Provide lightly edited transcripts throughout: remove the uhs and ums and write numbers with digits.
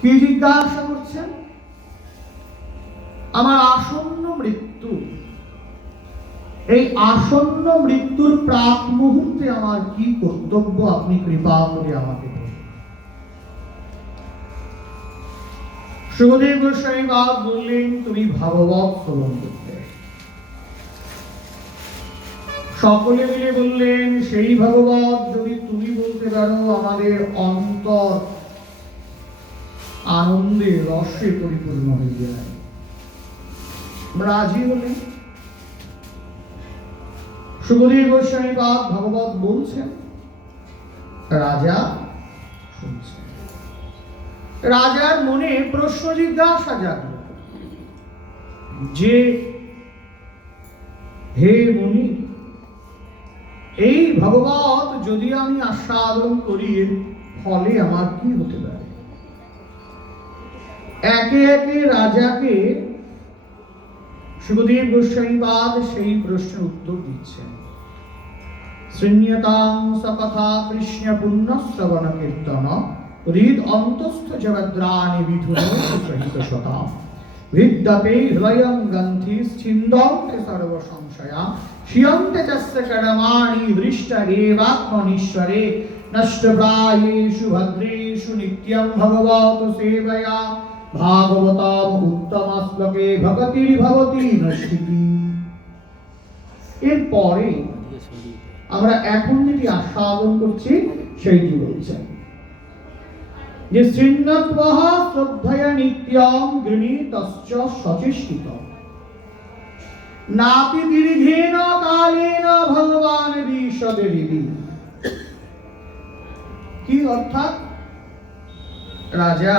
কি জিজ্ঞাসা করছেন? আমার আসন্ন মৃত্যু, এই আসন্ন মৃত্যুর প্রাক মুহূর্তে আমার কি কর্তব্য আপনি কৃপা করে আমাকে বলুন। সুখদেব গোস্বামী বাপ বললেন, তুমি ভাগবত শ্রবণ করতে। সকলে মিলে বললেন, সেই ভাগবত যদি তুমি বলতে পারো আমাদের অন্তর আনন্দে রসে পরিপূর্ণ হয়ে যায়। রাজি হলেন। সুখদেব গোস্বামী বাপ ভাগবত বলছেন, রাজা শুনছেন। রাজার মনে প্রশ্ন জিজ্ঞাসা জাগল যে, হে মুনি, এই ভাগবত যদি আমি আস্বাদন করি এর ফলে আমার কি হতে পারে? একে একে রাজাকে সুখদেব গোস্বামী বাদ সেই প্রশ্নের উত্তর দিচ্ছেন। শৃণ্যতাং সকথা কৃষ্ণ পুণ্য শ্রবণ কীর্তন হৃদ অন্তস্থ জগদ্রাণি বিধুরোতি সহিত শতা বিদ্যতে হৃদয়ং গ্রন্থি ছিন্দন্তে সর্ব সংশয়া শিয়ন্তে তস্য কর্মাণি দৃষ্ট এবাত্মনীশ্বরে নষ্টপ্রায়েষু ভদ্রেষু নিত্যং ভগবত সেবয়া ভাগবতম উত্তম শ্লোকে ভগতির ভবতি নষ্টিতি। এরপরে আমরা এখন যেটি আস্বাদন করছি সেইটি বলছেন যে, শৃণ্বৎবহ শ্রদ্ধয়া নিত্যং গৃণীতশ্চ সচেষ্টিত নাপি দীর্ঘেন কালেন ভগবান বিশদে হৃদি। কি অর্থাৎ? রাজা,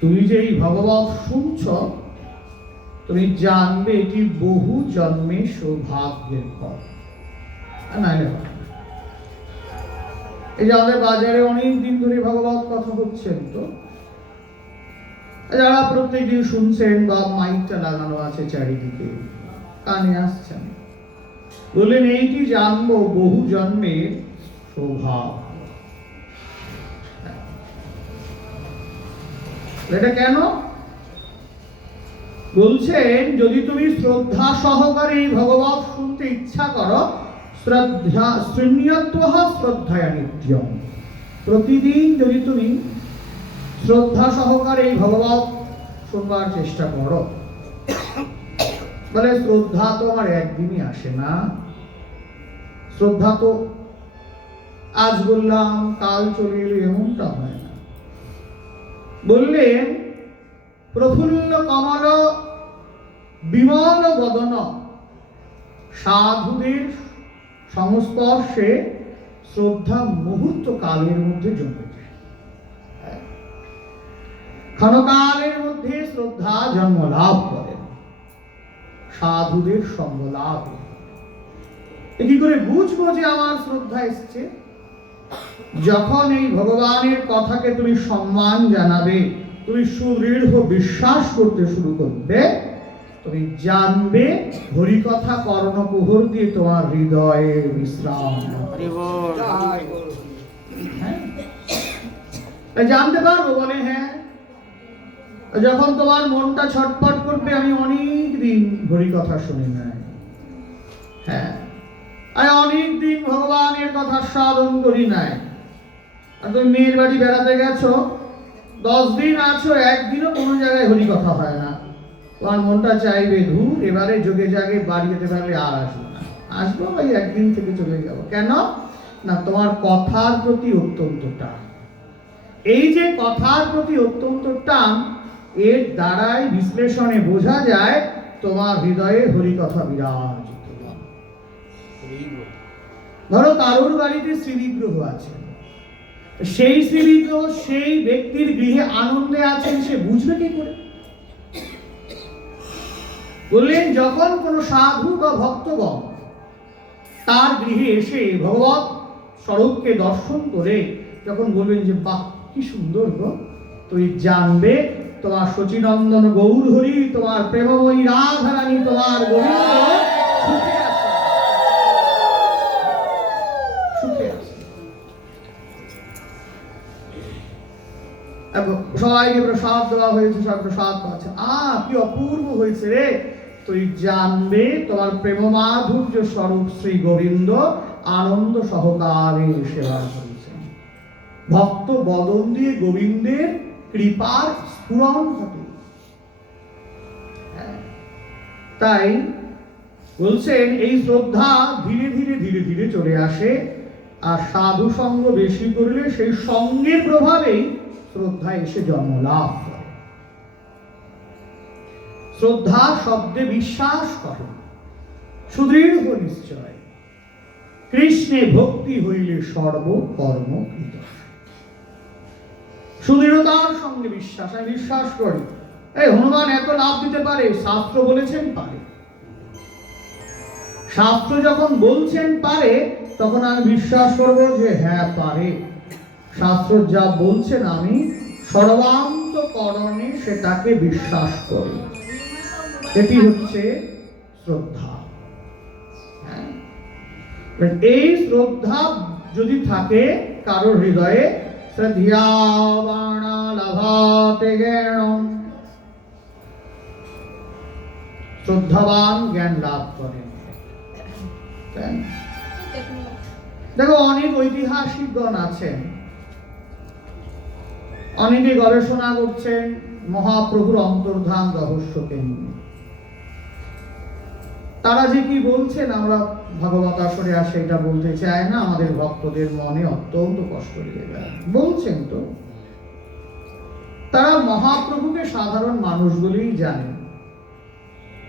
তুমি যে এই ভগবত শুনছ, তুমি জানবে এটি বহু জন্মে সৌভাগ্যের ফল। এই যে আমাদের বাজারে অনেক দিন ধরে ভগবত কথা হচ্ছেন, তো যারা প্রত্যেকদিন শুনছেন বা মাইকটা লাগানো আছে চারিদিকে, কানে আসছেন, বললেন এইটি জানবো বহু জন্মের সৌভাগ্য। এটা কেন বলছেন? যদি তুমি শ্রদ্ধা সহকারে ভগবত শুনতে ইচ্ছা করো, শ্রদ্ধা শৃণ্যত্বহ শ্রদ্ধয়া নিত্যম, প্রতিদিন যদি তুমি শ্রদ্ধা সহকারে ভগবত শুনবার চেষ্টা করো, বলে শ্রদ্ধা তো আমার একদিনই আসে না। শ্রদ্ধা তো আজ বললাম কাল চলে এলো, এমনটা হয় না। বললেন, প্রফুল্ল কমল বিমল বদন সাধুদের সংস্পর্শে শ্রদ্ধা মুহূর্ত কালের মধ্যে জন্মে যায়। ক্ষণকালের মধ্যে শ্রদ্ধা জন্ম লাভ করে, সাধুদের সঙ্গ লাভ। কি করে বুঝবো যে আমার শ্রদ্ধা এসছে? যখন এই ভগবানের কথাকে তুমি সম্মান জানাবে, তুমি সুদৃঢ় বিশ্বাস করতে শুরু করবে, তুমি জানবে হরিকথা কর্ণকুহর দিয়ে তোমার হৃদয়ের বিশ্রাম। জানতে পারবো, বলে হ্যাঁ, যখন তোমার মনটা ছটফট করবে, আমি অনেক দিন হরিকথা শুনি নাই, হ্যাঁ, আমি অনেক দিন ভগবানের কথা সাধন করি নাই। আর তুমি মেয়ের বাড়ি বেড়াতে গেছো, 10 দিন আছো, একদিনও কোনো জায়গায় হরি কথা হয় না। তোমার মনটা চাইবে, ধূর, এবারে যোগে জাগে বাড়ি যেতে পারলে আর আসবো না, আসবো ভাই একদিন থেকে চলে যাবো। কেন না? তোমার কথার প্রতি অত্যন্ত টান। এই যে কথার প্রতি অত্যন্ত টান, এর দ্বারাই বিশ্লেষণে বোঝা যায় তোমার হৃদয়ে হরিকথা বিরাজিত। ধরো কারোর বাড়িতে শ্রীবিগ্রহ আছে, সেই শ্রীবিগ্রহ সেই ব্যক্তির গৃহে আনন্দে আছেন, সে বুঝবে কি করে? বললেন, যখন কোন সাধু বা ভক্তগণ তার গৃহে এসে ভগবত স্বরূপকে দর্শন করে যখন বলবেন যে বাহ কি সুন্দর গো, তুই জানবে তোমার শচীনন্দন গৌর হরি, তোমার প্রেমময়ী রাধারানী, তোমার গোবিন্দ সুখে আছে, সুখে আছে। সবাইকে প্রসাদ দেওয়া হয়েছে, সব প্রসাদ পাচ্ছে। কি অপূর্ব হয়েছে রে, তুই জানবে তোমার প্রেম মাধুর্য স্বরূপ শ্রী গোবিন্দ আনন্দ সহকারে সেবা করেছেন। ভক্ত বদন দিয়ে গোবিন্দের কৃপার স্ফুরণ ঘটে। তাই বলছেন এই শ্রদ্ধা ধীরে ধীরে ধীরে ধীরে চলে আসে, আর সাধু সঙ্গ বেশি করলে সেই সঙ্গের প্রভাবেই শ্রদ্ধা এসে জন্ম লাভ করে। শ্রদ্ধা শব্দে বিশ্বাস করে, সুদৃঢ় নিশ্চয় কৃষ্ণে ভক্তি হইলে সর্বকর্ম কৃত। সুদৃঢ়তার সঙ্গে বিশ্বাস, আমি বিশ্বাস করি এই হনুমান এত লাভ দিতে পারে, শাস্ত্র বলেছেন পারে। শাস্ত্র যখন বলছেন পারে, তখন আমি বিশ্বাস করব যে হ্যাঁ পারে। শাস্ত্র যা বলছেন আমি সর্বান্তকরণে সেটাকে বিশ্বাস করি। এটি হচ্ছে শ্রদ্ধা। এই শ্রদ্ধা যদি থাকে কারো হৃদয়ে, শ্রদ্ধাবাণা লভাতে জ্ঞানম, শ্রদ্ধাবান জ্ঞান লাভ করে। দেখো অনেক ঐতিহাসিকগণ আছেন, অনেকে গবেষণা করছেন মহাপ্রভুর অন্তর্ধান রহস্যকে নিয়ে। তারা যে কি বলছেন আমরা ভাগবত আসরে আর সেটা বলতে চাই না, আমাদের ভক্তদের মনে অত্যন্ত কষ্ট লেগে যায়। বলছেন তো তারা মহাপ্রভুকে সাধারণ মানুষ বলেই জানেন।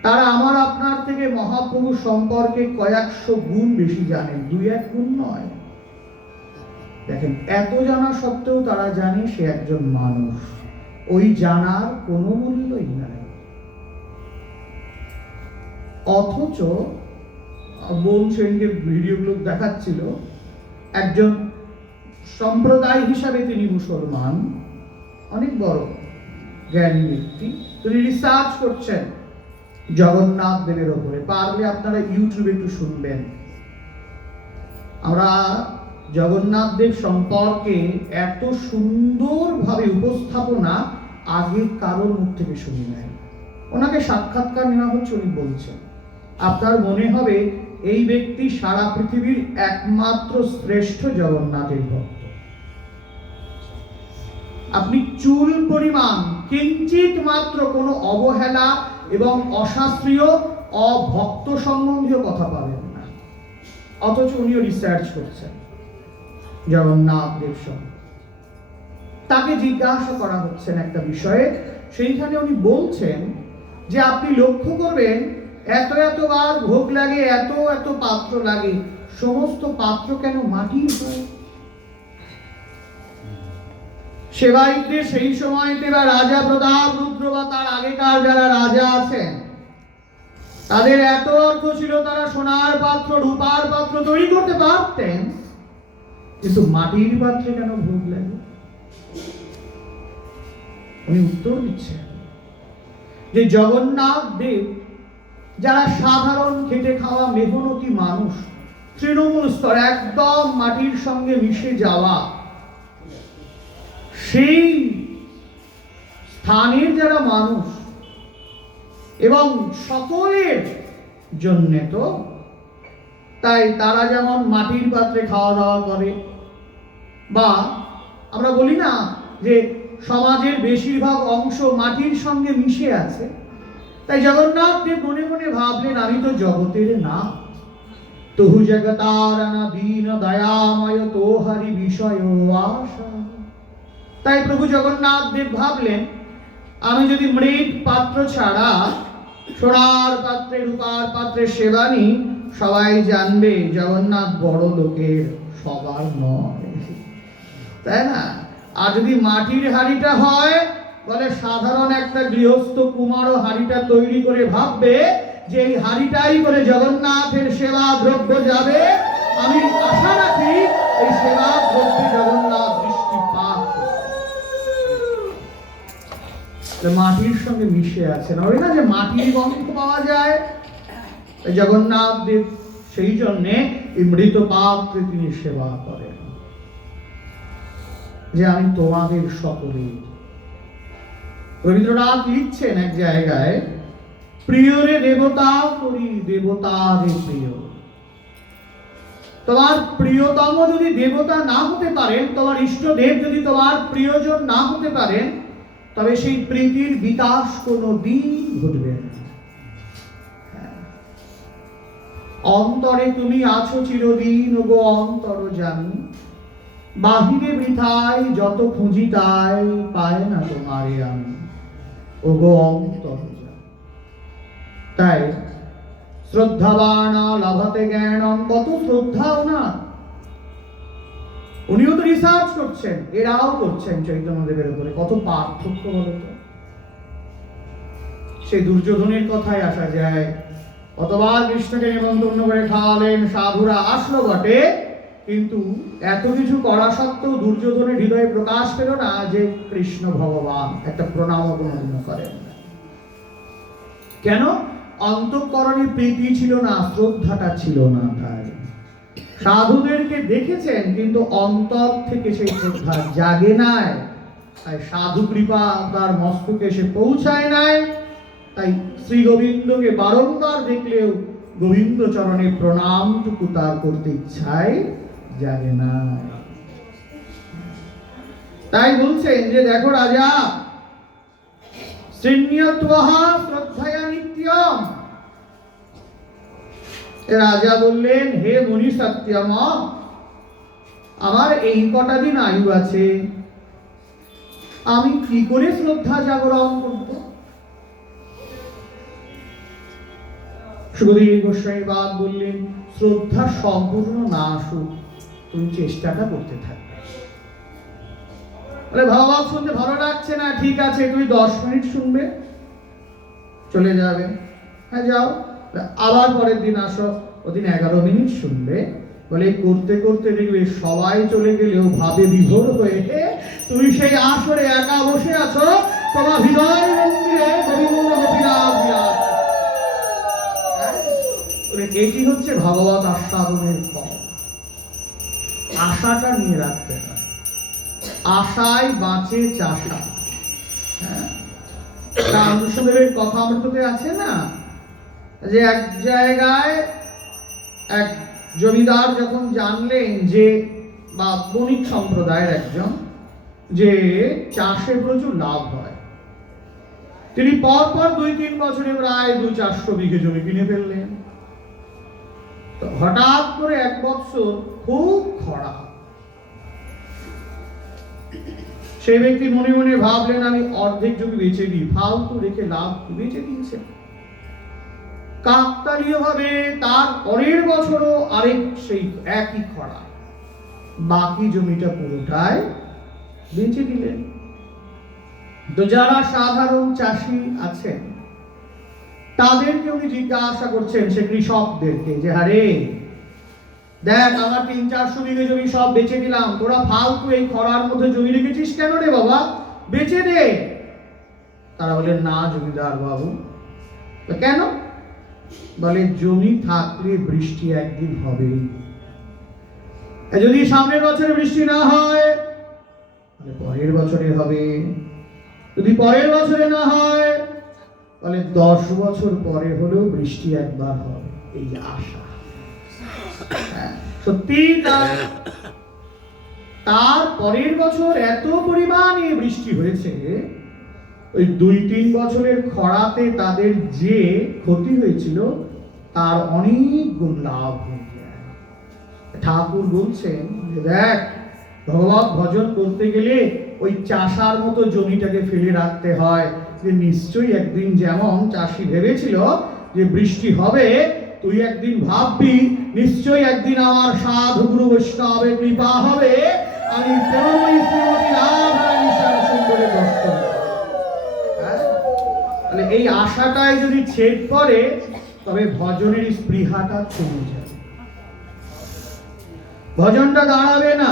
তারা আমার আপনার থেকে মহাপ্রভু সম্পর্কে কয়েকশো গুণ বেশি জানেন, 2-1 গুণ নয়। দেখেন এত জানা সত্ত্বেও তারা জানে সে একজন মানুষ, ওই জানার কোনো মূল্যই নাই। অথচ বলছেন যে ভিডিওগুলো দেখাচ্ছিল, একজন সম্প্রদায় হিসাবে তিনি মুসলমান, অনেক বড় জ্ঞানী ব্যক্তি, তিনি রিসার্চ করছেন জগন্নাথ দেবের ওপরে। পারলে আপনারা ইউটিউবে একটু শুনবেন। আমরা জগন্নাথ দেব সম্পর্কে এত সুন্দরভাবে উপস্থাপনা আগে কারোর মুখ থেকে শুনি নাই। ওনাকে সাক্ষাৎকার নেওয়া হচ্ছে, উনি বলছেন, আপনার মনে হবে এই ব্যক্তি সারা পৃথিবীর একমাত্র শ্রেষ্ঠ জগন্নাথের ভক্ত। আপনি চুল পরিমাণ কিঞ্চিত মাত্র কোনো অবহেলা এবং অশাস্ত্রীয় অভক্ত সম্বন্ধীয় কথা পাবেন না। অথচ উনিও রিসার্চ করছেন জগন্নাথ দেব সম্বন্ধে। তাকে জিজ্ঞাসা করা হচ্ছেন একটা বিষয়ে, সেইখানে উনি বলছেন যে আপনি লক্ষ্য করবেন এতবার ভোগ লাগে, এত পাত্র লাগে, সমস্ত পাত্র কেন মাটির হয়? সেবাইতে সেই সময়তে বা রাজা প্রতাপ রুদ্র বা তার আগেকার যারা রাজা আছেন, তাদের এত অর্থ ছিল, তারা সোনার পাত্র রূপার পাত্র তৈরি করতে পারতেন, কিন্তু মাটির পাত্রে কেন ভোগ লাগে? উনি উত্তর দিচ্ছেন যে জগন্নাথ দেব যারা সাধারণ খেটে খাওয়া মেহনতি মানুষ, তৃণমূল স্তর, একদম মাটির সঙ্গে মিশে যাওয়া, সেই স্থানের যারা মানুষ, এবং সকলের জন্য তো তাই তারা যেমন মাটির পাত্রে খাওয়া দাওয়া করে, বা আমরা বলি না যে সমাজের বেশিরভাগ অংশ মাটির সঙ্গে মিশে আছে, তাই জগন্নাথ দেব মনে মনে ভাবলেন আমি তো জগতের না, তহু জগতারানা দীন দয়াময় তোহারি বিষয় আশা। তাই প্রভু জগন্নাথ দেব ভাবলেন আমি যদি মৃৎ পাত্র ছাড়া সোনার পাত্রে রূপার পাত্রে সেবা নিই, সবাই জানবে জগন্নাথ বড় লোকের সবার নয়, তাই না? আর যদি মাটির হাঁড়িটা হয়, বলে সাধারণ একটা গৃহস্থ কুমারও হাঁড়িটা তৈরি করে ভাববে যে এই হাঁড়িটাই করে জগন্নাথের সেবা দ্রব্য যাবে। আমি আশা রাখি এই সেবা দ্রব্যে জগন্নাথ দৃষ্টিপাত মাটির সঙ্গে মিশে আছে, নয় না যে মাটির গন্ধ পাওয়া যায়। জগন্নাথ দেব সেই জন্যে এই মৃত পাত্রে তিনি সেবা করেন, যে আমি তোমাদের সকলে রবীন্দ্রনাথ লিখছেন এক জায়গায়, প্রিয়রে দেবতা করি দেবতারে প্রিয়। তোমার প্রিয়তম যদি দেবতা না হতে পারেন, তোমার ইষ্টদেব যদি তোমার প্রিয়জন না হতে পারেন, তবে সেই প্রীতির বিকাশ কোনো দিন ঘটবে না। অন্তরে তুমি আছো চিরদিন, ওগো অন্তর জানি, বাহিরে বৃথায় যত খুঁজি তাই পায় না তোমারে আমি, ওগো অন্তর জানি। তাই শ্রদ্ধাবান লভতে জ্ঞানম, কত শ্রদ্ধাও না। উনিও তো রিসার্চ করছেন, এরাও করছেন চৈতন্যদেবের উপরে, কত পার্থক্য বলতো। সেই দুর্যোধনের কথায় আসা যায়, কতবার কৃষ্ণকে নিমন্ত্রণ করে খাওয়ালেন, সাধুরা আসলো বটে, কিন্তু এত কিছু করা সত্ত্বেও দুর্যোধনের হৃদয়ে প্রকাশ পেল না যে কৃষ্ণ ভগবান, একটা প্রণাম গ্রহণ করেন। কেন? অন্তঃকরণে প্রীতি ছিল না, শ্রদ্ধাটা ছিল না। তাই সাধুদেরকে দেখেছেন, কিন্তু অন্তর থেকে সেই শ্রদ্ধা জাগে নাই। তাই সাধু কৃপা তার মস্তকে এসে পৌঁছায় নাই। তাই শ্রী গোবিন্দকে বারংবার দেখলেও গোবিন্দ চরণে প্রণামটুকু তার করতে ইচ্ছায় জাগে না। তাই বলছেন যে দেখো রাজা, শ্রীণ্যত্বহা শ্রদ্ধায়া নিত্যম। রাজা বললেন, হে মুনি সত্যম, আমার এই কটা দিন আয়ু আছে, আমি কি করে শ্রদ্ধা জাগরণ করব? সুখদেব গোস্বামী বাদ বললেন, শ্রদ্ধা সম্পূর্ণ না আসুক, তুমি চেষ্টাটা করতে থাকবে। বলে ভাগবত শুনতে ভালো লাগছে না, ঠিক আছে তুমি 10 মিনিট শুনবে, চলে যাবে। হ্যাঁ যাও, আবার পরের দিন আসো, ওদিন 11 মিনিট শুনবে। বলে করতে করতে দেখবে সবাই চলে গেলেও ভাবে বিভোর হয়ে তুমি সেই আসরে একা বসে আছো, তোমার হৃদয় মন্দিরে গোবিন্দ গোপীনাথ বিরাজ। এটি হচ্ছে ভগবত আস্বাদনের ফল। আশাটা নিয়ে রাখতে হয়, আশায় বাঁচে চাষা। রামকৃষ্ণদেবের কথা অমৃততে আছে না, যে এক জায়গায় এক জমিদার যখন জানলেন যে, বা বণিক সম্প্রদায়ের একজন, যে চাষে প্রচুর লাভ হয়, তিনি পরপর 2-3 বছরে প্রায় 200-400 বিঘে জমি কিনে ফেললেন। তো হঠাৎ করে এক বছর খুব খরা। সেই ব্যক্তি মনে মনে ভাবলেন, আমি অর্ধেক জমি বেচে দিই, ফালতু রেখে লাভ কি, বেচে দিয়েছেন। কাকতালীয় ভাবে তার পরের বছরও আরেক সেই একই খরা, বাকি জমিটা পুরোটাই বেচে দিলেন। তো যারা সাধারণ চাষি আছেন তাদেরকে উনি জিজ্ঞাসা করছেন, সে কৃষকদেরকে, যে আরে দেখ, আমার 300-400 বিঘে জমি সব বেচে দিলাম, তোরা ফালতু এই খরার মধ্যে জমি রেখেছিস কেন রে বাবা, বেচে দে। তারা বলেন, না জমিদার বাবু। কেন? বলে, জমি থাকলে বৃষ্টি একদিন হবেই, যদি সামনের বছরে বৃষ্টি না হয় তাহলে পরের বছরে হবে, যদি পরের বছরে না হয় তাহলে 10 বছর পরে হলেও বৃষ্টি একবার হবে। এই আশা সত্যি, তার পরের বছর এত পরিমাণে বৃষ্টি হয়েছে, ওই 2-3 বছরের খরাতে তাদের যে ক্ষতি হয়েছিল তার অনেক গুণ লাভ হয়ে যায়। ঠাকুর বলছেন যে দেখ, ভগবত ভজন করতে গেলে ওই চাষার মতো জমিটাকে ফেলে রাখতে হয়, যে নিশ্চয়ই একদিন, যেমন চাষি ভেবেছিল যে বৃষ্টি হবে, তুই একদিন ভাববি নিশ্চয়ই একদিন আমার সাধু গুরু বৈষ্ণবের কৃপা হবে, আমি প্রেমময়ী শ্রীমতী রাধারানী শ্যামসুন্দরের দর্শন। তাহলে এই আশাটায় যদি ছেদ পড়ে, তবে ভজনের স্পৃহাটা কমে যাবে, ভজনটা দাঁড়াবে না,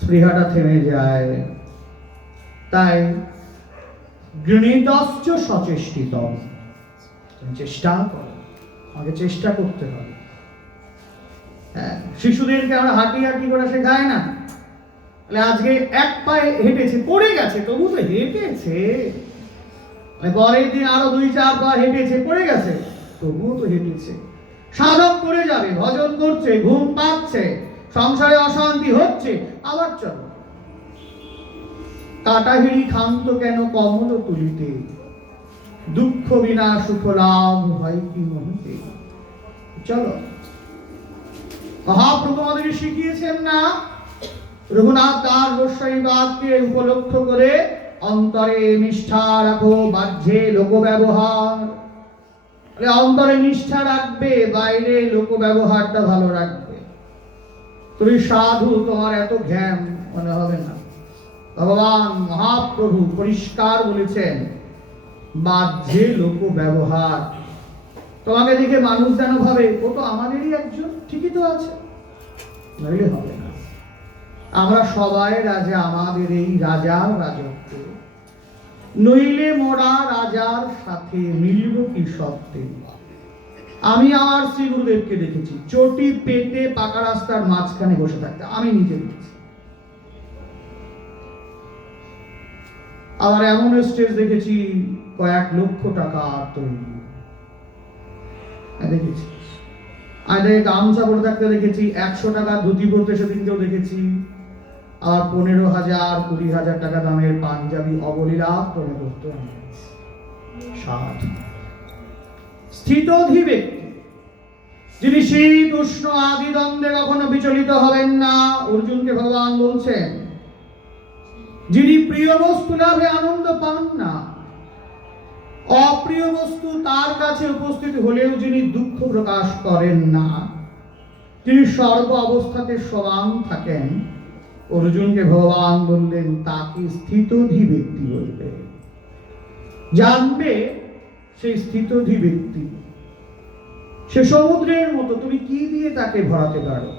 স্পৃহাটা থেমে যায়। তাই গৃণীতশ্চ সচেষ্টিতম, তুমি চেষ্টা করো, আমাকে চেষ্টা করতে হবে। শিশুদেরকে আমরা হাঁটি হাঁটি করে শেখাই না, আজকে এক পায়ে হেঁটেছে, পড়ে গেছে, তবু তো হেঁটেছে। পরের দিন আরো 2-4 পা হেঁটেছে, পড়ে গেছে, তবুও তো হেঁটেছে। সাধক করে যাবে, ভজন করছে, ঘুম পাচ্ছে, সংসারে অশান্তি হচ্ছে, আবার চলো। কাটাহিড়ি ক্ষান্ত কেন কমল তুলিতে, দুঃখ বিনা সুখ লাভ হয় কি মহিতে। চলো। মহাপ্রভু আমাদের শিখিয়েছেন না, রঘুনাথ দাস গোস্বামীবাদকে উপলক্ষ করে অন্তরে নিষ্ঠা রাখো, বাহ্যে লোক ব্যবহার। অন্তরে নিষ্ঠা রাখবে, বাইরে লোক ব্যবহারটা ভালো রাখবে। তুমি সাধু, তোমার এত জ্ঞান মনে হবে না। ভগবান মহাপ্রভু পরিষ্কার বলেছেন, বাহ্যে লোক ব্যবহার। তোমাকে দেখে মানুষ যেন ভাবে ও তো আমাদেরই একজন, ঠিকই তো আছে, নইলে হবে না। আমরা সবাই রাজা, আমাদের এই রাজার রাজত্ব, নইলে মোরা রাজার সাথে মিলব কি সত্যে। আমি আমার শ্রী গুরুদেবকে দেখেছি চটি পেটে পাকা রাস্তার মাঝখানে বসে থাকতে, আমি নিজে দেখেছি। আবার এমন স্টেজ দেখেছি কয়েক লক্ষ টাকা তৈরি দেখেছি। আগে গামছা পরে থাকতে দেখেছি, 100 টাকা ধুতি পরতে সেদিনকেও দেখেছি। আর 15,000 20,000 টাকা দামের পাঞ্জাবি অবলীলা করে করতে। স্থিতধী ব্যক্তি, যিনি শীত উষ্ণ আদি দ্বন্দ্বে কখনো বিচলিত হবেন না। অর্জুনকে ভগবান বলছেন, যিনি প্রিয় বস্তু লাভে আনন্দ পান না, অপ্রিয় বস্তু তার কাছে উপস্থিত হলেও যিনি দুঃখ প্রকাশ করেন না, তিনি সর্ব অবস্থাতে সমান থাকেন। অর্জুনকে ভগবান বললেন, তাকে স্থিতধী ব্যক্তি বলবে। জানবে সেই স্থিতধী ব্যক্তি, সে সমুদ্রের মতো, তুমি কি দিয়ে তাকে ভরাতে পারো?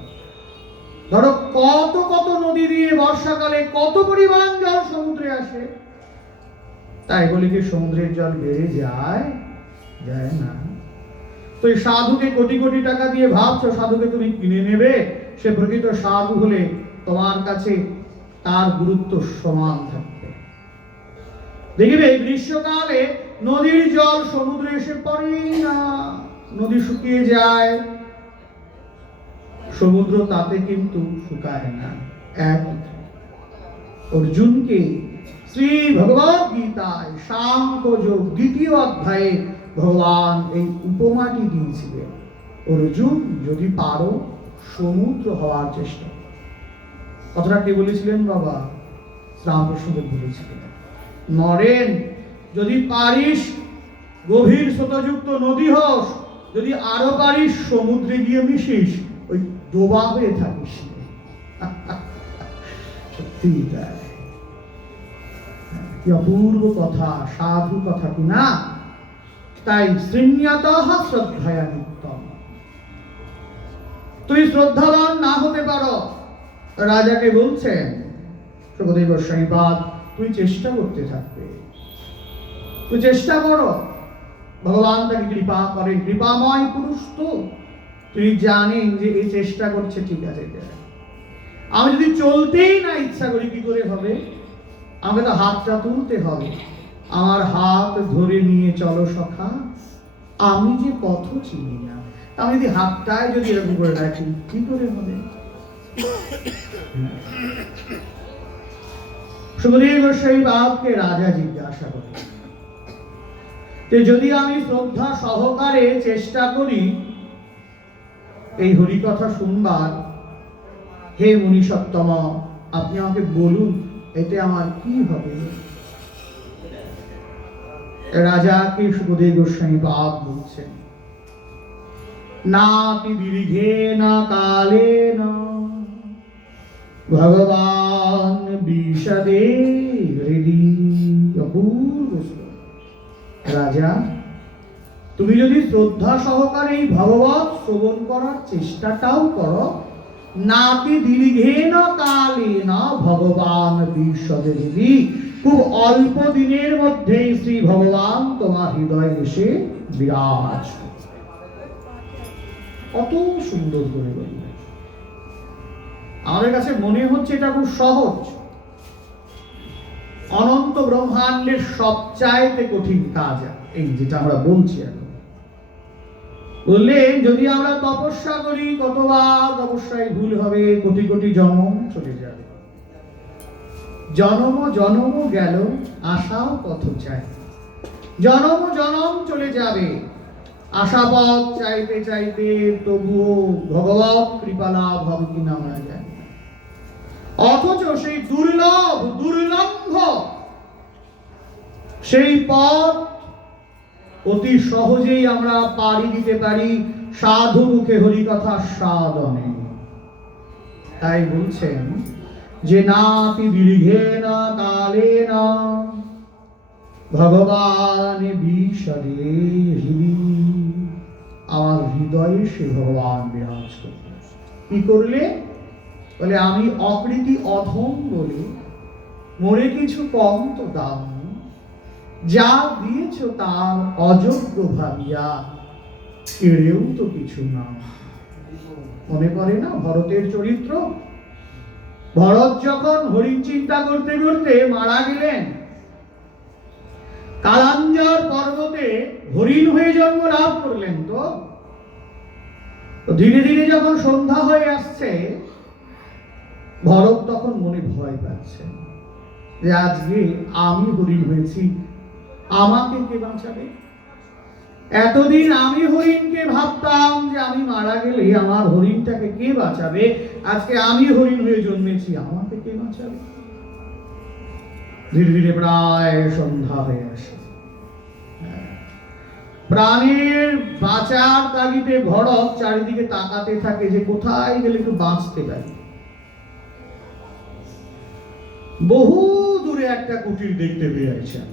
ধরো কত কত নদী দিয়ে বর্ষাকালে কত পরিমাণ জল সমুদ্রে আসে, তাই বলে কি সমুদ্রের জল বেড়ে যায়? যায় না। তো এই সাধুকে কোটি কোটি টাকা দিয়ে ভাবছো সাধুকে তুমি কিনে নেবে, সে প্রকৃত সাধু হলে তোমার কাছে তার গুরুত্ব সমান থাকবে। দেখবে গ্রীষ্মকালে নদীর জল সমুদ্রে এসে পড়েই না, নদী শুকিয়ে যায়, সমুদ্র তাতে কিন্তু শুকায় না। এক অর্জুনকে শ্রী ভগবদ গীতায় সাংখ্যযোগ 2য় অধ্যায়ে ভগবান এই উপমাটি দিয়েছিলেন, অর্জুন যদি পারো সমুদ্র হওয়ার চেষ্টা। কথাটা কে বলেছিলেন? বাবা রামকৃষ্ণদেব বলেছিলেন। নরেন, যদি পারিস গভীর স্রোতযুক্ত নদী হস, যদি আরো পারিস সমুদ্রে গিয়ে মিশিস, ওই ডোবা হয়ে থাকিস। সত্যি তাই, কি অপূর্ব কথা, সাধু কথা কি না? তাই শৃণ্যতঃ শ্রদ্ধায়া নিত্যম। তুই শ্রদ্ধাবান না হতে পারো, রাজাকে বলছেন সুখদেব গোস্বামীপাদ, তুই চেষ্টা করতে থাকবে, তুই চেষ্টা করো। ভগবান তাকে কৃপা করেন, কৃপাময় পুরুষ তো, তুই জানেন যে এই চেষ্টা করছে, ঠিক আছে। আমি যদি চলতেই না ইচ্ছা করি কি করে হবে? আমাকে তো হাতটা তুলতে হবে। আমার হাত ধরে নিয়ে চলো সখা, আমি যে পথ চিনি না। আমি যদি হাতটায় যদি এরকম করে রাখি কি করে হবে? সুখদেব গোস্বামী বাবকে রাজা জিজ্ঞাসা করেন, যদি আমি শ্রদ্ধা সহকারে চেষ্টা করি এই হরি কথা শুনবার, হে মুনিসত্তম, আপনি আমাকে বলুন এতে আমার কি হবে? রাজাকে সুখদেব গোস্বামী বাব বলছেন, নাতি দীর্ঘে না কালে না ভগবান বিষদে হৃদি। অপূর্ব শ্লোক। রাজা, তুমি যদি শ্রদ্ধা সহকারে এই ভগবত শ্রবণ করার চেষ্টাটাও করো, নাতি দীর্ঘেন কালেন ভগবান বিষদে হৃদি, খুব অল্প দিনের মধ্যেই শ্রী ভগবান তোমার হৃদয়ে এসে বিরাজ। কত সুন্দর করে বললেন। আমাদের কাছে মনে হচ্ছে এটা খুব সহজ। অনন্ত ব্রহ্মাণ্ডের সবচাইতে কঠিন কাজ এই যেটা আমরা বলছি এখন। বললেন যদি আমরা তপস্যা করি, কতবার তপস্যায় ভুল হবে, কোটি কোটি জন্ম চলে যাবে। জনম জনম গেল আশাও পথ চাই, জনম জনম চলে যাবে আশাপথ চাইতে চাইতে, তবুও ভগবত কৃপা লাভ হবে কিনা আমরা জানি না। অথচ সেই দুর্লভ দুর্লভ সেই পথ অতি সহজেই আমরা পাড়ি দিতে পারি সাধু মুখে হরিকথা সাধনে। তাই বলছেন যে নাতি দীর্ঘে না কালে না ভগবান বিষদে হৃদি, আমার হৃদয়ে সে ভগবান বিরাজ করবে। কি করলে? বলে আমি অকৃতি অধম বলে মরে কিছু কম তো দাম, যা দিয়েছ তার অযোগ্য ভাবিয়া এড়েও তো কিছু না। মনে পড়ে না ভরতের চরিত্র? ভরত যখন হরিণ চিন্তা করতে করতে মারা গেলেন, কালাঞ্জর পর্বতে হরিণ হয়ে জন্ম লাভ করলেন। তো ধীরে ধীরে যখন সন্ধ্যা হয়ে আসছে, ভরত তখন মনে ভয় পাচ্ছে যে আজকে আমি হরিণ হয়েছি, আমাকে কে বাঁচাবে? এতদিন আমি হরিণকে ভাবতাম যে আমি মারা গেলে আমার হরিণটাকে কে বাঁচাবে, আজকে আমি হরিণ হয়ে জন্মেছি, আমাকে কে বাঁচাবে? ধীরে ধীরে প্রায় সন্ধ্যা হয়ে আসে। প্রাণের বাঁচার তাগিদে ভরত চারিদিকে তাকাতে থাকে যে কোথায় গেলে একটু বাঁচতে পারি। বহু দূরে একটা কুটির দেখতে পেয়েছেন।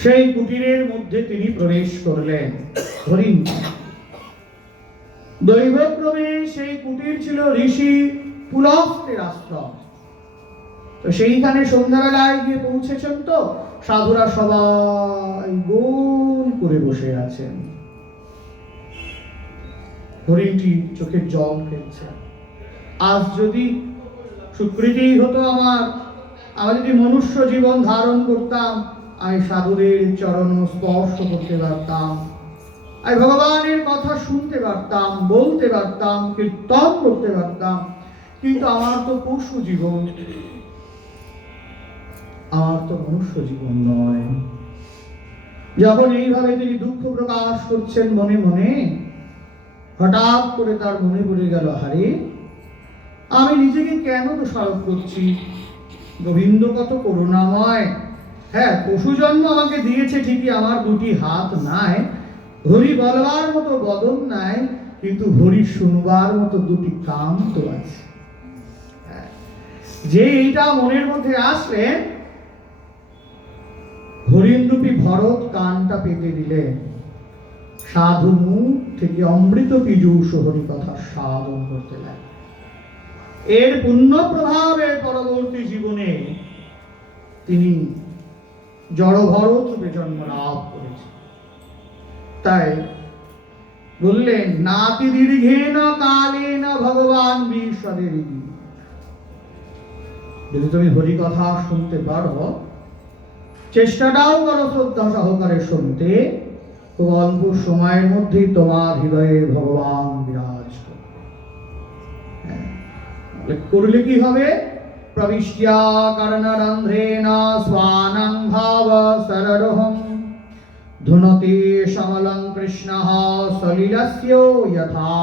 সেই কুটিরের মধ্যে তিনি প্রবেশ করলেন। হরিণ দৈবক্রমে সেই কুটির ছিল ঋষি পুলস্ত্যের আশ্রম। তো সেইখানে সন্ধ্যাবেলায় গিয়ে পৌঁছেছেন। তো সাধুরা সবাই গোল করে বসে আছেন। হরিণটি চোখের জল ফেলছে। আজ যদি সুকৃতি হতো আমার যদি মনুষ্য জীবন ধারণ করতাম, আমি সাধুদের চরণ স্পর্শ করতে পারতাম, আমি ভগবানের কথা শুনতে পারতাম, বলতে পারতাম, কীর্তন করতে পারতাম। কিন্তু আমার তো পশু জীবন, আমার তো মনুষ্য জীবন নয়। যখন এইভাবে তিনি দুঃখ প্রকাশ করছেন মনে মনে, হঠাৎ করে তার মনে পড়ে গেল, হারে আমি নিজেকে কেন দোষারোপ করছি? গোবিন্দ কত করুণাময়। হ্যাঁ, পশু জন্ম আমাকে দিয়েছে ঠিকই, আমার দুটি হাত নাই, হরি বলবার মতো বদন নাই, কিন্তু হরি শুনবার মতো দুটি কান তো আছে। যে এইটা মনের মধ্যে আসলেন, হরিণরূপী ভরত কানটা পেতে দিলেন। সাধু মুখ থেকে অমৃত পীযূষ হরি কথা সাধন করতে লাগলেন। এর পুণ্য প্রভাবে পরবর্তী জীবনে তিনি জড় ভরত রূপে জন্ম লাভ করেছেন। তাই বললেন নাতি দীর্ঘে না কালে না ভগবান বিষদে হৃদি। যদি তুমি হরি কথা শুনতে পারো, চেষ্টাটাও করো শ্রদ্ধা সহকারে শুনতে, খুব অল্প সময়ের মধ্যেই তোমার হৃদয়ে ভগবান বিরাজ করবে। করলে কি হবে? প্রবিष्ट्या कर्णरन्ध्रेण स्वानं भाव सररोहं धुनते समलं कृष्णः सलिलस्य यथा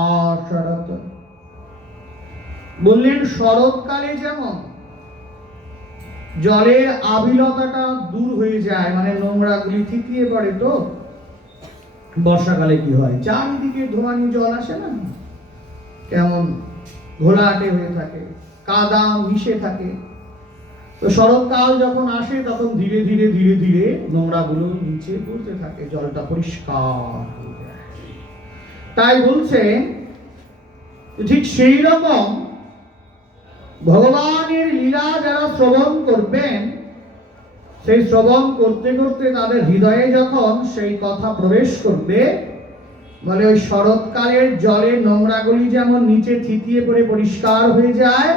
शरत्। বললেন শরৎকালে যেমন জলের আবিলতাটা দূর হয়ে যায়, মানে নোংরাগুলি থিতিয়ে পড়ে, তো বর্ষাকালে কি হয়? চারিদিকে ধোঁয়ানি জল আসে না, কেমন ঘোলাটে হয়ে থাকে, কাদা মিশে থাকে। তো শরৎকাল যখন আসে তখন ধীরে ধীরে ধীরে ধীরে নোংরাগুলো নিচে পড়তে থাকে, জলটা পরিষ্কার হয়ে যায়। তাই বলছে ঠিক সেই রকম ভগবানের লীলা যারা শ্রবণ করবেন, সেই শ্রবণ করতে করতে তাদের হৃদয়ে যখন সেই কথা প্রবেশ করবে, বলে ওই শরৎকালের জলের নোংরাগুলি যেমন নিচে থিতিয়ে পড়ে পরিষ্কার হয়ে যায়,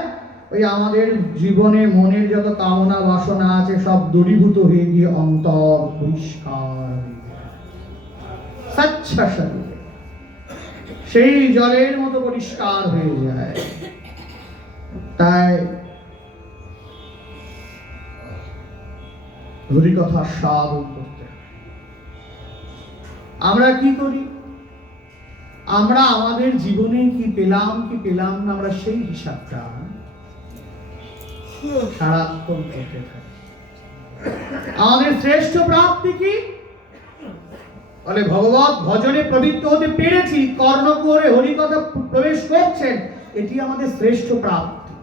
ওই আমাদের জীবনে মনের যত কামনা বাসনা আছে সব দূরীভূত হয়ে গিয়ে অন্তর পরিষ্কার স্বচ্ছ শরীর সেই জলের মতো পরিষ্কার হয়ে যায়। তাই হরিকথা শ্রবণ করতে হয়। আমরা কি করি? আমরা আমাদের জীবনে কি পেলাম কি পেলাম না, আমরা সেই হিসাবটা সারাক্ষণ করতে থাকি। আমাদের শ্রেষ্ঠ প্রাপ্তি কি? বলে ভগবত ভজনে প্রবৃত্ত হতে পেরেছি, কর্ণকুহরে হরিকথা প্রবেশ করছেন, এটি আমাদের শ্রেষ্ঠ প্রাপ্তি।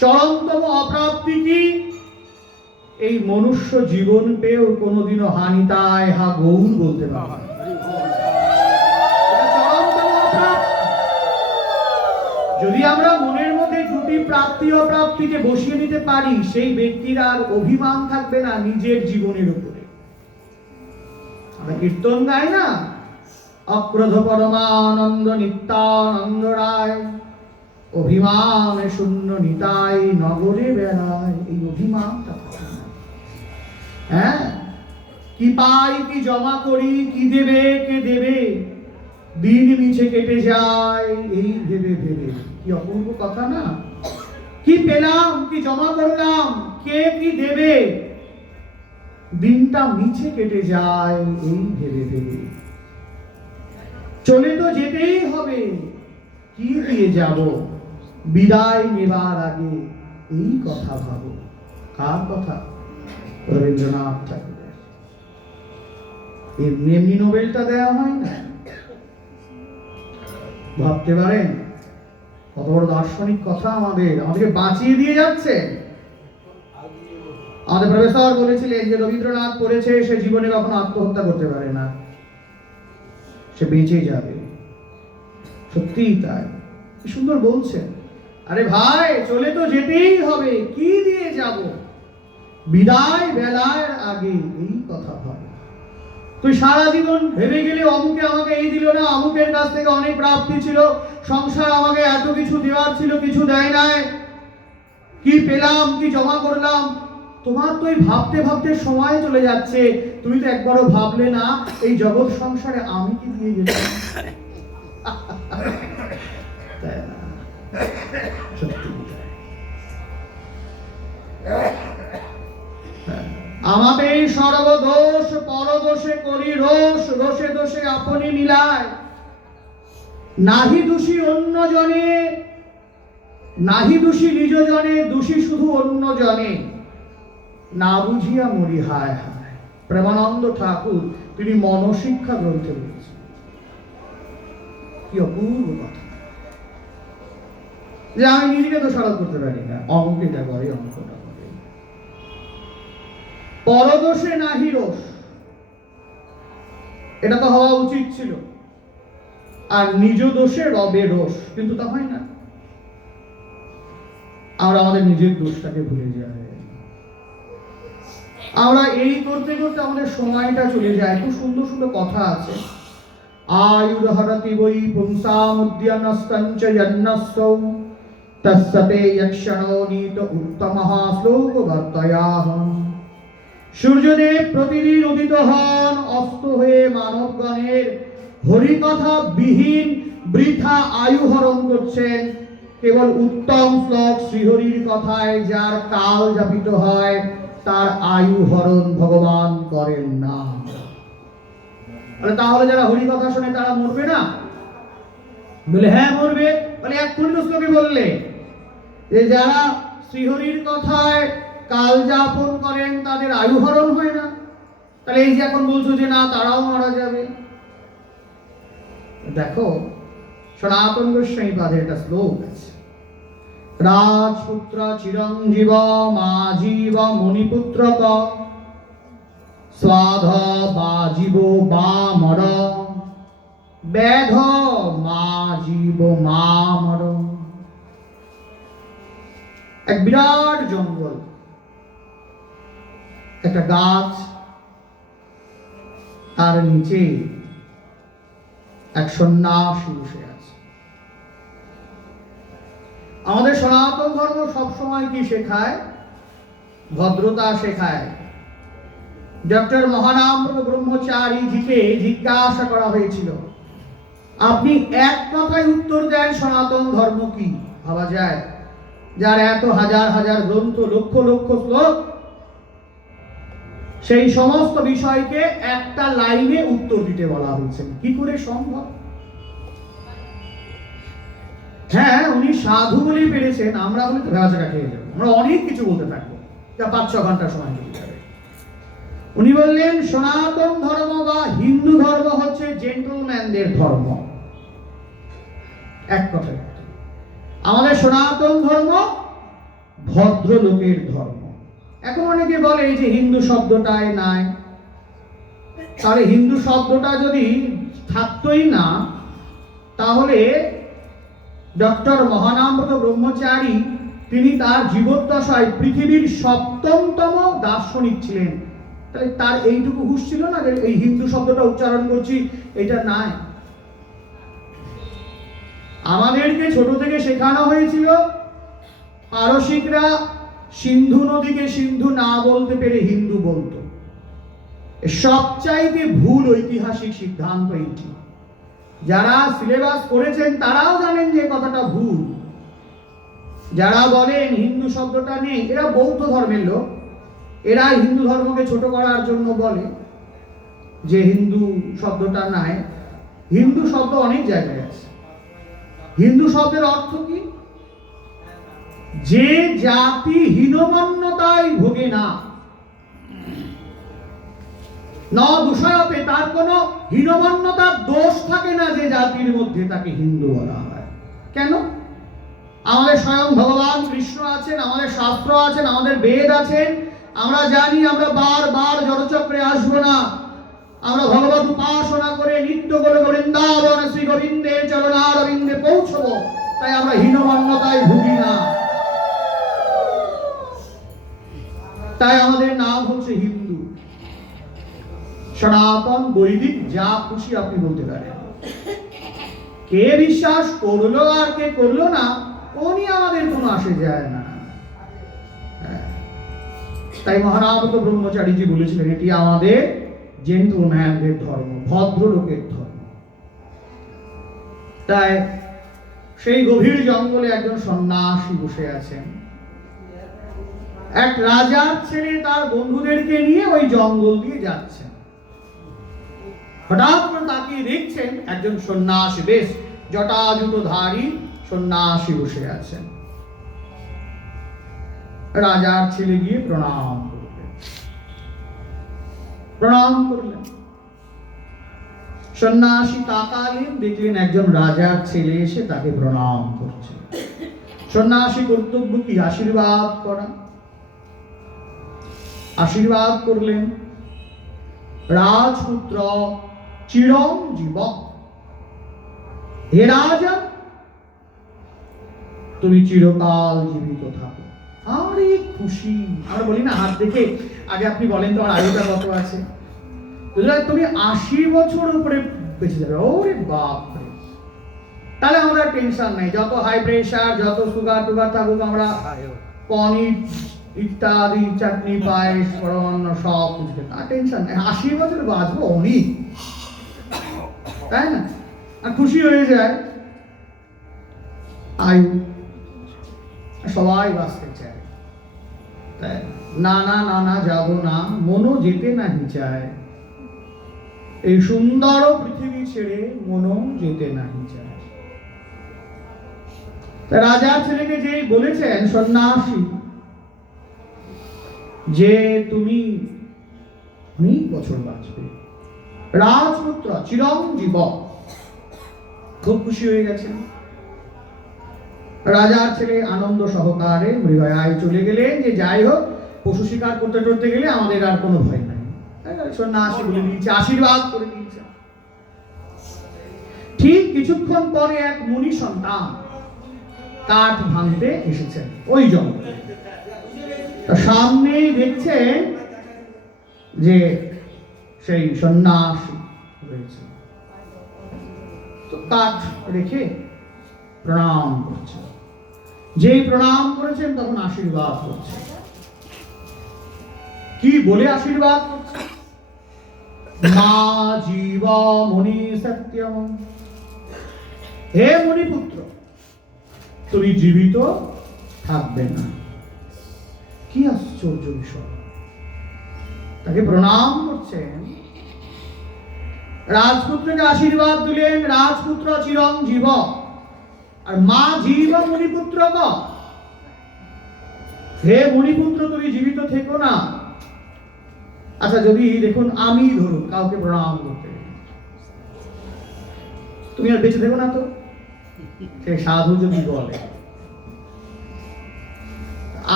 চরমতম অপ্রাপ্তি কি? এই মনুষ্য জীবন পেয়েও কোনোদিনও হানিতায় হা গৌর বলতে পারে। যদি আমরা মনের মধ্যে দুটি প্রাপ্তি অপ্রাপ্তিকে বসিয়ে নিতে পারি, সেই ব্যক্তির আর অভিমান থাকবে না নিজের জীবনের উপরে। আমরা কীর্তন গাই না, অক্রোধ পরমানন্দ নিত্যানন্দ রায়, অভিমান শূন্য নিতাই নগরে বেড়ায়। এই অভিমানটা থাকে না। হ্যাঁ, কি পাই কি জমা করি, কি দেবে কে দেবে, দিন মিছে কেটে যায় এই ভেবে ভেবে। কি অপূর্ব কথা না? কি পেলাম কি জমা করলাম, কে কি দেবে, দিনটা মিছে কেটে যায় এই ভেবে ভেবে। চলে তো যেতেই হবে, কি দিয়ে যাব, বিদায় নেবার আগে এই কথা ভাবো। কার কথা? রবীন্দ্রনাথ ঠাকুরের। এমনি এমনি নোবেলটা দেওয়া হয় না। ভাবতে পারেন কত বড় দার্শনিক কথা আমাদেরকে বাঁচিয়ে দিয়ে যাচ্ছে। আমাদের প্রফেসর বলেছিলেন যে রবীন্দ্রনাথ পড়েছে, সে জীবনে কখনো আত্মহত্যা করতে পারে না, সে বেঁচে যাবে। সত্যিই তাই। কি সুন্দর বলছেন। আরে ভাই, চলে তো যেতেই হবে, কি দিয়ে যাব, বিদায় বেলার আগে এই কথা ভাব। তুই সারা জীবন ভেবে গেলে অমুকে আমাকে এই দিল না, অমুকের কাছ থেকে অনেক প্রাপ্তি ছিল, সংসার আমাকে এত কিছু দেওয়ার ছিল, কিছু দেয় নাই, কি পেলাম কি জমা করলাম। তোমার তো এই ভাবতে ভাবতে সময় চলে যাচ্ছে, তুমি তো একবারও ভাবলে না এই জগৎ সংসারে আমি কি দিয়ে গেলাম। আমাদের সর্বদোষ পরদোষে করি রোষ, রোষে দোষে আপনি মিলায়, নাহি দোষী অন্য জনে, নাহি দোষী নিজ জনে, দোষী শুধু অন্য জনে, না বুঝিয়া মরি হায় হায়। প্রেমানন্দ ঠাকুর তিনি মনশিক্ষা গ্রন্থে বলেছেন। কি অপূর্ব কথা যে আমি নিজেকে দোষারোপ করতে পারি না, অঙ্ক এটা করে অঙ্কটা করে। পরদোষে নাহি রোষ, এটা তো হওয়া উচিত ছিল। আর নিজ দোষে রবে রোষ, কিন্তু তা হয় না। আমরা আমাদের নিজের দোষটাকে ভুলে যাই। আমরা এই করতে করতে আমাদের সময়টা চলে যায়। খুব সুন্দর সুন্দর কথা আছে। আয়ুর্হরতি বৈ পুংসাম উদ্যানস্তঞ্চ যন্নস্যৌ তস্যতে যক্ষণো নীত উত্তমঃ শ্লোক বর্তয়াহঃ। সূর্যদেব প্রতিদিন উদিত হন, অস্ত হয়ে মানবগণের হরিকথা বিহীন বৃথা আয়ু হরণ করছেন। কেবল উত্তম শ্লোক শ্রীহরির কথায় যার কাল যাপিত হয়, তার আয়ু হরণ ভগবান করেন না। তাহলে যারা হরি কথা শোনে তারা মরবে না? বলে হ্যাঁ মরবে। বলে এক পূর্ণ শ্লোকে বললে যে যারা শ্রীহরির কথায় কাল যাপন করেন তাদের আয়ু হরণ হয় না, তাহলে এই যে এখন বলছো যে না তারাও মারা যাবে। দেখো সনাতন গোস্বামী পাদের একটা শ্লোক আছে। রাজপুত্র চিরঞ্জীব মাজীব মুনিপুত্রক স্বাধ বাজীব বা মর ব্যাধ মাজীব মা মর। এক বিরাট জঙ্গল, একটা গাছ, তার নিচে এক সন্ন্যাসী বসে আছে। আমাদের সনাতন ধর্ম সবসময় কি শেখায়? ভদ্রতা শেখায়। ডক্টর মহানামপ্রভু ব্রহ্মচারীজিকে জিজ্ঞাসা করা হয়েছিল, আপনি এক কথায় উত্তর দেন সনাতন ধর্ম কি? ভাবা যায়, যার এত হাজার হাজার গ্রন্থ, লক্ষ লক্ষ শ্লোক, সেই সমস্ত বিষয়কে একটা লাইনে উত্তর দিতে বলা হয়েছে। কি করে সম্ভব? হ্যাঁ, উনি সাধু বলেই পেরেছেন, আমরা হলে তো ভেড়াচাকা খেয়ে যাবো, আমরা অনেক কিছু বলতে থাকবো, যা 5-6 ঘন্টা সময় কেটে যাবে। উনি বললেন, সনাতন ধর্ম বা হিন্দু ধর্ম হচ্ছে জেন্টলম্যানদের ধর্ম। এক কথা, আমাদের সনাতন ধর্ম ভদ্রলোকের ধর্ম। এখন অনেকে বলে যে হিন্দু শব্দটাই নাই, তাহলে হিন্দু শব্দটা যদি থাকতোই না, তাহলে ডক্টর মহানামপ্রভু ব্রহ্মচারী তিনি তার জীবদ্দশায় পৃথিবীর 7ম দার্শনিক ছিলেন। তাহলে তার এইটুকু হুঁশ ছিল না যে এই হিন্দু শব্দটা উচ্চারণ করছি এটা নাই? আমাদেরকে ছোট থেকে শেখানো হয়েছিল, পারসিকরা সিন্ধু নদীকে সিন্ধু না বলতে পেরে হিন্দু বলতো। সবচাইতে ভুল ঐতিহাসিক সিদ্ধান্ত এটি। যারা সিলেবাস করেছেন তারাও জানেন যে কথাটা ভুল। যারা বলেন হিন্দু শব্দটা নেই, এরা বৌদ্ধ ধর্মের লোক। এরা হিন্দু ধর্মকে ছোট করার জন্য বলে যে হিন্দু শব্দটা নাই। হিন্দু শব্দ অনেক জায়গায় আছে। হিন্দু শব্দের অর্থ কি? যে জাতি হীনমন্যতায় ভোগে না, দূষয়তে, তার কোনো হীনমন্যতার দোষ থাকে না, যে জাতির মধ্যে তাকে হিন্দু বলা হয়। কেন? আমাদের স্বয়ং ভগবান কৃষ্ণ আছেন, আমাদের শাস্ত্র আছেন, আমাদের বেদ আছেন। আমরা জানি আমরা বারবার জড়চক্রে আসবো না, আমরা ভগবত উপাসনা করে নিত্য করে বৃন্দাবন শ্রী গোবিন্দের চরণারবিন্দে পৌঁছবো। তাই আমরা হীনমন্যতায় ভুগি না। তাই আমাদের নাম হচ্ছে হিন্দু। সনাতন, বৈদিক, যা খুশি আপনি বলতে পারেন। কে বিশ্বাস করলো আর কে করলো না, ও নিয়ে আমাদের কোনো আসে যায় না। তাই মহানামপ্রভু ব্রহ্মচারীজি বলেছিলেন, এটি আমাদের জেন্টলম্যানদের ধর্ম, ভদ্রলোকের ধর্ম। তাই সেই গভীর জঙ্গলে একজন সন্ন্যাসী বসে আছেন। এক রাজার ছেলে তার বন্ধুদেরকে নিয়ে ওই জঙ্গল দিয়ে যাচ্ছেন। হঠাৎ করে তাকিয়ে দেখছেন একজন সন্ন্যাসী, বেশ জটাজুটোধারী সন্ন্যাসী বসে আছেন। রাজার ছেলে গিয়ে প্রণাম করলেন। সন্ন্যাসী তাকালেন, দেখলেন একজন রাজার ছেলে এসে তাকে প্রণাম করছে। সন্ন্যাসী কর্তব্য কি? আশীর্বাদ করা। আশীর্বাদ করলেন, রাজপুত্র চিরঞ্জীব, হে রাজা তুমি চিরকাল জীবিত থাকো। আরে খুশি। আমরা বলি না, হাত দেখে আগে আপনি বলেন তোমার আয়ুটা কত আছে। তুমি 80 বছর উপরে বেঁচে যাবে। ওরে বাপ রে, তাহলে আমাদের টেনশন নাই। যত হাই প্রেশার, যত সুগার টুগার থাকুক, আমরা পনির ইত্যাদি, চাটনি, পায়েস, পরমান্ন সব কিছু, তার টেনশন নেই। 80 বছর বাঁচবো অনেক, তাই না? আর খুশি হয়ে যায়। আয়ু সবাই বাঁচতে চায়, তাই না? না না না যাবো না, মনও যেতে নাহি চায়। এই সুন্দর পৃথিবী ছেড়ে মনও যেতে নাহি চায়। রাজার ছেলেকে যে বলেছেন সন্ন্যাসী যে তুমি অনেক বছর বাঁচবে, রাজপুত্র চিরঞ্জীব, খুব খুশি হয়ে গেছেন। রাজার ছেলে আনন্দ সহকারে মৃগয়ায় চলে গেলেন, যে যাই হোক পশু শিকার করতে করতে গেলে আমাদের আর কোনো ভয় নাই। সন্ন্যাসী বলে দিয়েছে, আশীর্বাদ করে দিয়েছে। ঠিক কিছুক্ষণ পরে এক মুনি সন্তান কাঠ ভাঙতে এসেছেন ওই জঙ্গলে। সামনে দেখছেন যে সেই সন্ন্যাসী রয়েছে, তো কাঠ রেখে প্রণাম করছে। যেই প্রণাম করেছেন তখন আশীর্বাদ করছে। কি বলে আশীর্বাদ করছে? মা জীব মুনি সত্যম, হে মুনিপুত্র, তুমি জীবিত থাকবে না। কি আশ্চর্য বিষয়! তাকে প্রণাম করছেন, রাজপুত্রকে আশীর্বাদ দিলেন, রাজপুত্র চিরঞ্জীব, আর মা জীব মুনিপুত্র, হে মুনিপুত্র তুমি জীবিত থেকো না। আচ্ছা, যদি দেখুন আমি ধরুন কাউকে প্রণাম করতে, তুমি আর বেঁচে থেকো না, তো সে সাধু যদি বলে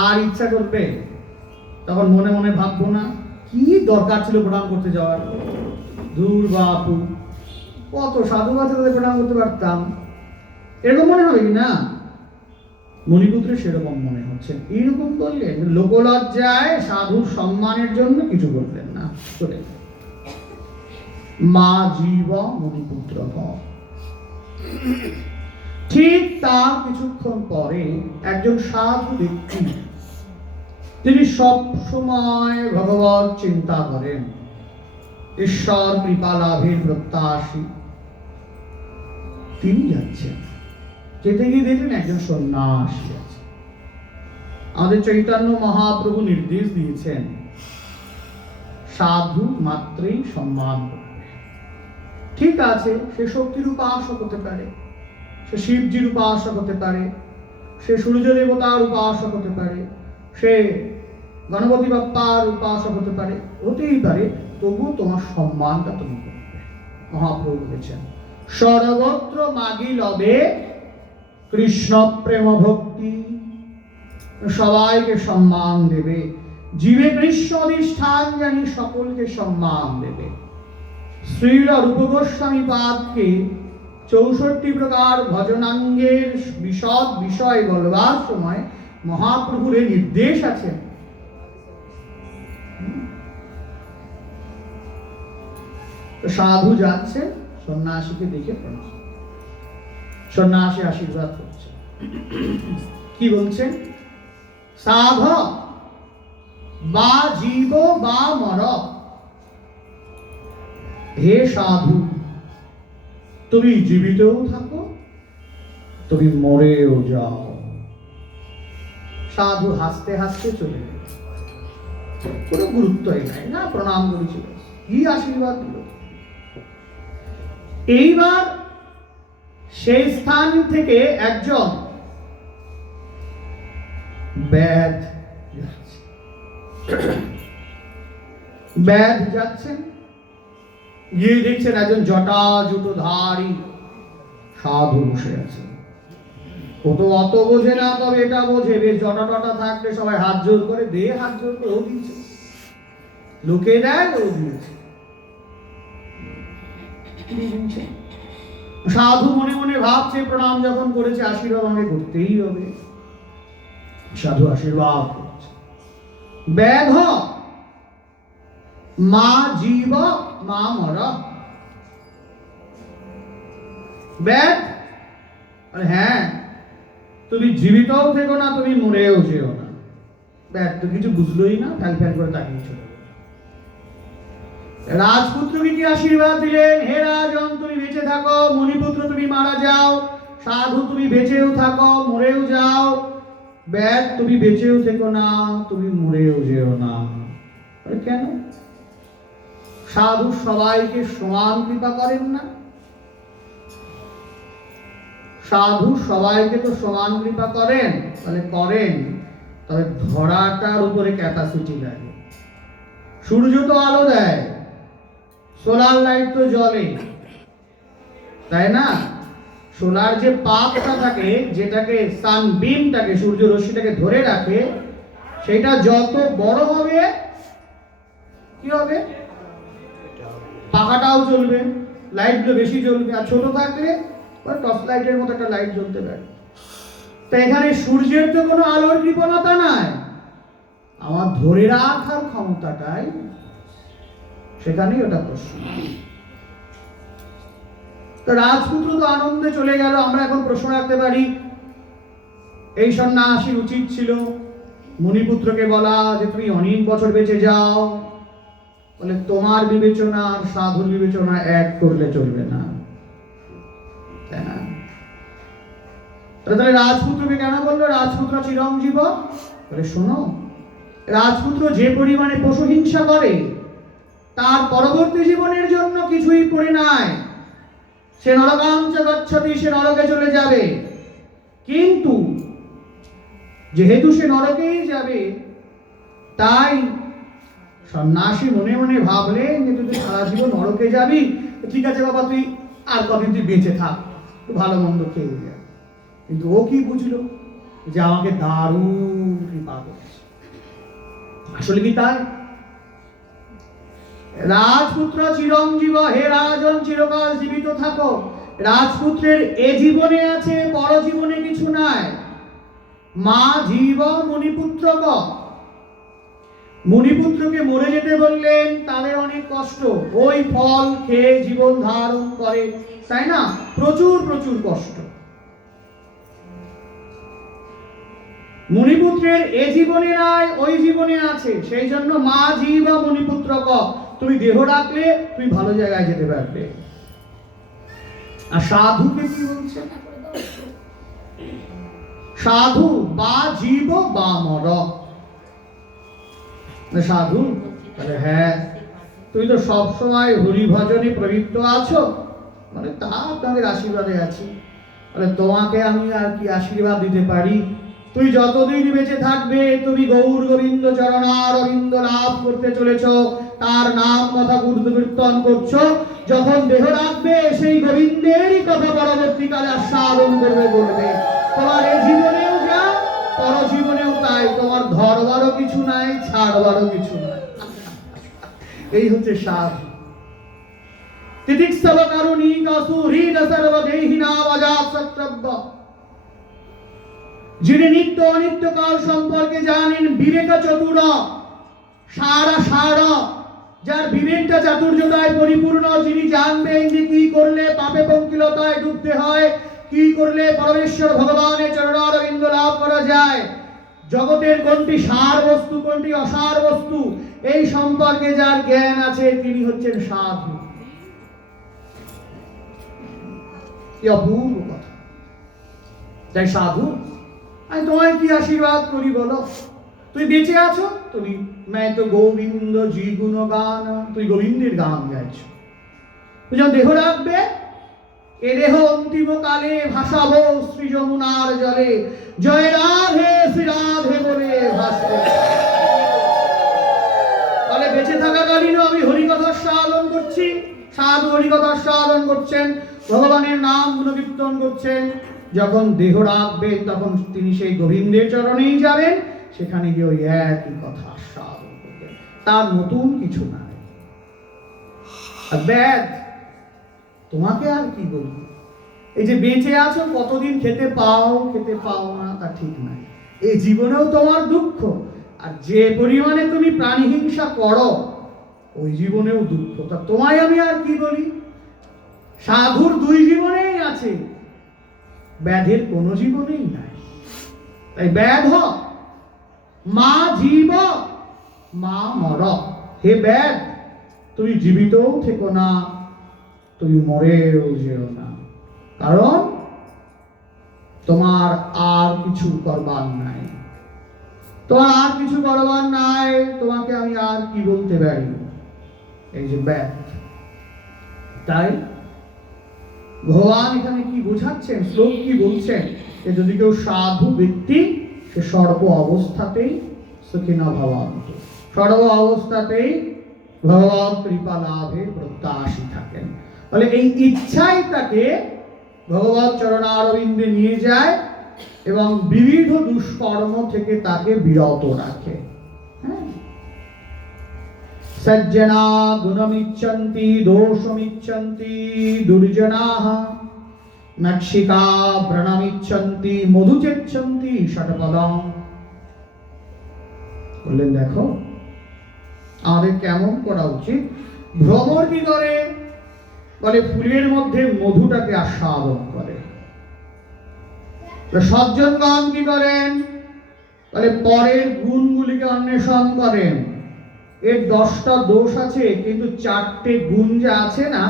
আর ইচ্ছা করবে, তখন মনে মনে ভাববো না কি দরকার ছিল প্রণাম করতে যাওয়ার? দূর বাপু, কত সাধু আছে তাদের প্রণাম করতে পারতাম, এরকম মনে হবে কি না? মণিপুত্রের সেরকম মনে হচ্ছে। এইরকম বললেন, লোকলজ্জায় সাধুর সম্মানের জন্য কিছু বললেন না, চলে গেলেন। মা জীব মণিপুত্র। ঠিক তার কিছুক্ষণ পরে একজন সাধু ব্যক্তি, তিনি সব সময় ভগবত চিন্তা করেন, ঈশ্বর কৃপা লাভের প্রত্যাশী, তিনি যাচ্ছেন। যেতে গিয়ে দেখলেন একজন সন্ন্যাসী আছে। আমাদের চৈতন্য মহাপ্রভু নির্দেশ দিয়েছেন, সাধু মাত্রই সম্মান করবে। ঠিক আছে, সে শক্তির উপাসক হতে পারে, সে শিবজির উপাসক হতে পারে, সে সূর্য দেবতার উপাসক হতে পারে, সে গণপতি বাপ্পার উপাসক হতে পারে, হতেই পারে, তবু তোমার সম্মানটা তুমি করবে। মহাপ্রভু বলেছেন, সর্বত্র মাগি লবে কৃষ্ণ প্রেম ভক্তি, সবাইকে সম্মান দেবে, জীবে কৃষ্ণ অধিষ্ঠান জানি সকলকে সম্মান দেবে। শ্রীল রূপ গোস্বামী পাদকে 64 প্রকার ভজনাঙ্গের বিশদ বিষয় বলবার সময় মহাপ্রভুর নির্দেশ আছে। সাধু যাচ্ছেন, সন্ন্যাসীকে দেখে প্রণাম, সন্ন্যাসী আশীর্বাদ করছে। কি বলছেন? সাধ বা জীব বা মর, হে সাধু, তুমি জীবিতও থাকো, তুমি মরেও যাও। সাধু হাসতে হাসতে চলে গেল, কোনো গুরুত্বই নাই, না প্রণাম করেছিল, কি আশীর্বাদ দিল। এইবার সেই স্থান থেকে একজন ব্যাধ যাচ্ছেন, গিয়ে দেখছেন একজন জটাজুটোধারী সাধু বসে আছে। ও তো অত বোঝে না, তবে এটা বোঝে, বেশ জটা টটা থাকলে সবাই হাত জোর করে, দে হাত জোর করে, ও দিচ্ছে, লোকে দেয়, ও দিয়েছে। সাধু মনে মনে ভাবছে, প্রণাম যখন করেছে, আশীর্বাদ আমাকে করতেই হবে। সাধু আশীর্বাদ করছে, ব্যাধ মা জীব মা মর। ব্যাধ, হ্যাঁ, তুমি জীবিতও থেকো না, তুমি মরেও যেও না। ব্যাধ তো কিছু বুঝলোই না, ফ্যাল ফ্যাল করে তাকিয়ে চলে গেল। রাজপুত্রকে কি আশীর্বাদ দিলেন, হে রাজন তুমি বেঁচে থাকো, মণিপুত্র তুমি মারা যাও, সাধু তুমি বেঁচেও থাকো, মরেও যাও। ব্যাধ, তুমি বেঁচেও থেকো না, তুমি মরেও যেও না। কেন? সাধু সবাইকে সমান কৃপা করেন না? সাধু সবাইকে তো সমান কৃপা করেন, তাহলে করেন, তবে ধরাটার উপরে ক্যাপাসিটি লাগে। সূর্য তো আলো দেয়, সোলার লাইট তো জ্বলে, তাই না? সোলার যে পাতটা থাকে, যেটাকে সানবিমটাকে, সূর্য রশ্মিটাকে ধরে রাখে, সেটা যত বড় হবে কি হবে? পাখাটাও জ্বলবে, লাইটগুলো বেশি জ্বলবে। আর ছোট থাকলে ওই টর্চ লাইটের মতো একটা লাইট জ্বলতে পারে। তো এখানে সূর্যের তো কোনো আলোর কৃপণতা নাই, আমার ধরে রাখার ক্ষমতাটাই সেখানেই ওটা প্রশ্ন। তো রাজপুত্র তো আনন্দে চলে গেল। আমরা এখন প্রশ্ন রাখতে পারি, এই সন্ন্যাসীর উচিত ছিল মুনিপুত্রকে বলা যে তুমি অনেক বছর বেঁচে যাও, বলে তোমার বিবেচনা আর সাধুর বিবেচনা এক করলে চলবে না, তাই না? তাহলে রাজপুত্রকে কেন বললো রাজপুত্র চিরঞ্জীব? বলে শোনো, রাজপুত্র যে পরিমাণে পশু হিংসা করে তার পরবর্তী জীবনের জন্য কিছুই পড়ে নাই। সে নরকাঞ্চ গচ্ছতি, সে নরকে চলে যাবে। কিন্তু যেহেতু সে নরকেই যাবে, তাই সন্ন্যাসী মনে মনে ভাবলেন যে তুই সারা জীবন নরকে যাবি, ঠিক আছে বাবা, তুই আর কদিন তুই বেঁচে থাক, ভালো মন্দ খেয়ে যা। কিন্তু ও কি বুঝলো যে আমাকে দারুণ কৃপা করেছে। আসলে কি তাই? রাজপুত্র চিরঞ্জীব, হে রাজন চিরকাল জীবিত থাকো। রাজপুত্রের এ জীবনে আছে, পর জীবনে কিছু নাই। মা জীব মুনিপুত্রক, মুনিপুত্রকে মরে যেতে বললেন, তাদের অনেক কষ্ট, ওই ফল খেয়ে জীবন ধারণ করে, তাই না? প্রচুর প্রচুর কষ্ট। মুনিপুত্রের এ জীবনে নাই, ওই জীবনে আছে। সেই জন্য মা জীব মুনিপুত্রক, তুমি দেহ রাখলে তুমি ভালো জায়গায় যেতে পারবে। আর সাধুকে কি বলছে? সাধু বা জীব বা মর। সাধু বলে হ্যাঁ, তুমি তো সবসময় হরি ভজনে প্রবৃত্ত আছো। মানে তা আপনাদের আশীর্বাদে আছি। বলে তোমাকে আমি আর কি আশীর্বাদ দিতে পারি? তুই যতদিন বেঁচে থাকবে তুমি গৌর গোবিন্দ চরণারবিন্দ লাভ করতে চলেছ, তার নাম কথা কীর্তন করছো। যখন দেহ রাখবে সেই গোবিন্দেরই কথা পরবর্তীকালে আস্বাদন করবে, বলবে। তোমার এই জীবনেও যা, পর জীবনেও তাই। তোমার ধরবারও কিছু নাই, ছাড়বারও কিছু নাই। এই হচ্ছে সাধু। তিতিক্ষব কারুণিক সুহৃদ সর্বদেহিনা অজাত সত্রব্য, যিনি নিত্য অনিত্য কাল সম্পর্কে জানেন, বিবেক চতুর, সারা, যার বিবেকটা চাতুর্যতায় পরিপূর্ণ, যিনি জানবেন যে কি করলে পাপে পঙ্কিলতায় ডুবতে হয়, কি করলে পরমেশ্বর ভগবানের চরণারবিন্দ লাভ করা যায়, জগতের কোনটি সার বস্তু কোনটি অসার বস্তু, এই সম্পর্কে যার জ্ঞান আছে, তিনি হচ্ছেন সাধু। কি অপূর্ব কথা! তাই সাধু, আমি তোমায় কি আশীর্বাদ করি বলো? তুই বেঁচে আছো, তুমি मैं तो গোবিন্দ জি গুণ গান, তুই গোবিন্দের গান গাইছো। তুই যখন দেহ রাখবে, এ দেহ অন্তিম কালে ভাসাবো শ্রী যমুনার জলে, জয় রাধে শ্রী রাধে বলে ভাসবে। তাহলে বেঁচে থাকাকালীন আমি হরিকথা সাধন করছি, সাধু হরিকথা সাধন করছেন, ভগবানের নাম গুণকীর্তন করছেন। যখন দেহ রাখবেন তখন তিনি সেই গোবিন্দের চরণেই যাবেন, সেখানে গিয়ে ওই একই কথা সাধন করবেন, তার নতুন কিছু নাই। আর ব্যাধ তোমাকে আর কি বলবো, এই যে বেঁচে আছো, কতদিন খেতে পাও না তা ঠিক নাই। এই জীবনেও তোমার দুঃখ, আর যে পরিমাণে তুমি প্রাণী হিংসা করো ওই জীবনেও দুঃখ। তা তোমায় আমি আর কি বলি? সাধুর দুই জীবনেই আছে, ব্যাধের কোন জীবনেই নাই। তাই ব্যাধ মা জীব মা মর। হে ব্যাধ, তুমি জীবিতও থেকো না, তুমি মরেও যেও না, কারণ তোমার আর কিছু করবার নাই। তোমার আর কিছু করবার নাই, তোমাকে আমি আর কি বলতে পারি? এই যে ব্যাধ। তাই ভগবান এখানে কি বোঝাচ্ছেন, শ্লোক কি বলছেন? যে যদি কেউ সাধু ব্যক্তি, সে সর্ব অবস্থাতেই সুখিনা ভবন্তু, সর্ব অবস্থাতেই ভগবত কৃপা লাভে প্রত্যাশী থাকেন। তাহলে এই ইচ্ছাই তাকে ভগবত চরণারবিন্দে নিয়ে যায় এবং বিবিধ দুষ্কর্ম থেকে তাকে বিরত রাখে। সজ্জনা গুণমিচ্ছন্তি দোষমিচ্ছন্তি দুর্জনাঃ, নক্ষিকা ব্রণমিচ্ছন্তি মধুচেচ্ছন্তি ষটপদম। বললেন দেখো আমাদের কেমন করা উচিত। ভ্রমর কি করে? বলে ফুলের মধ্যে মধুটাকে আস্বাদন করে। সজ্জনগণ কি করেন? বলে পরের গুণগুলিকে অন্বেষণ করেন। এর 10টা দোষ আছে, কিন্তু 4টে গুণ যা আছে না,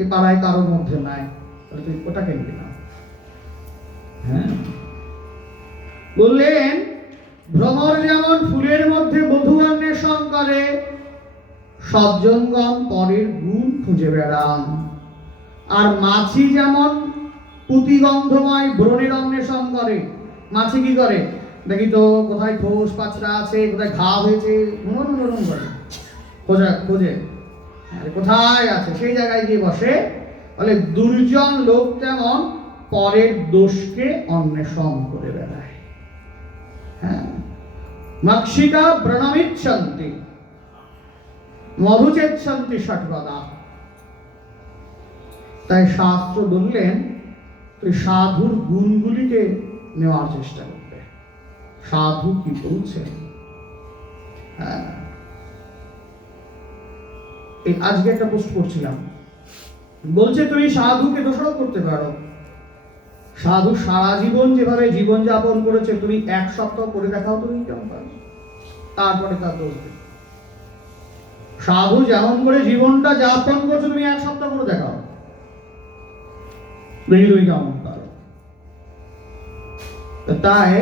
এ পাড়ায় কারোর মধ্যে নাই, তাহলে তুই ওটাকে নিবি না। হ্যাঁ, বললেন ভ্রমর যেমন ফুলের মধ্যে মধু অন্বেষণ করে, সজ্জনগণ পরের গুণ খুঁজে বেড়ান। আর মাছি যেমন পুতিগন্ধময় ব্রণের অন্বেষণ করে। মাছি কি করে? দেখি তো কোথায় খোস পাচড়া আছে, কোথায় ঘা হয়েছে, নরম করে খোঁজে কোথায় আছে, সেই জায়গায় গিয়ে বসে। বলে দুর্জন লোক তেমন পরের দোষকে অন্বেষণ করে বেড়ায়। হ্যাঁ, মক্ষিকা ব্রণমিচ্ছন্তি মধুচেচ্ছন্তি ষট্পদা। তাই শাস্ত্র বললেন তুই সাধুর গুণগুলিকে নেওয়ার চেষ্টা করবে। সাধু কি বলছেন? হ্যাঁ, এই আজকে একটা পোস্ট করছিলাম, বলছে তুমি সাধুকে দোষারোপ করতে পারো। সাধু সারা জীবন যেভাবে জীবন যাপন করেছে, তুমি 1 সপ্তাহ করে দেখাও তুমি কেমন পারো, তারপরে তার দোষ দেবে। সাধু যেমন করে জীবনটা যাপন করছে, তুমি 1 সপ্তাহ করে দেখাও, দেখি তুমি কেমন পারো। তাই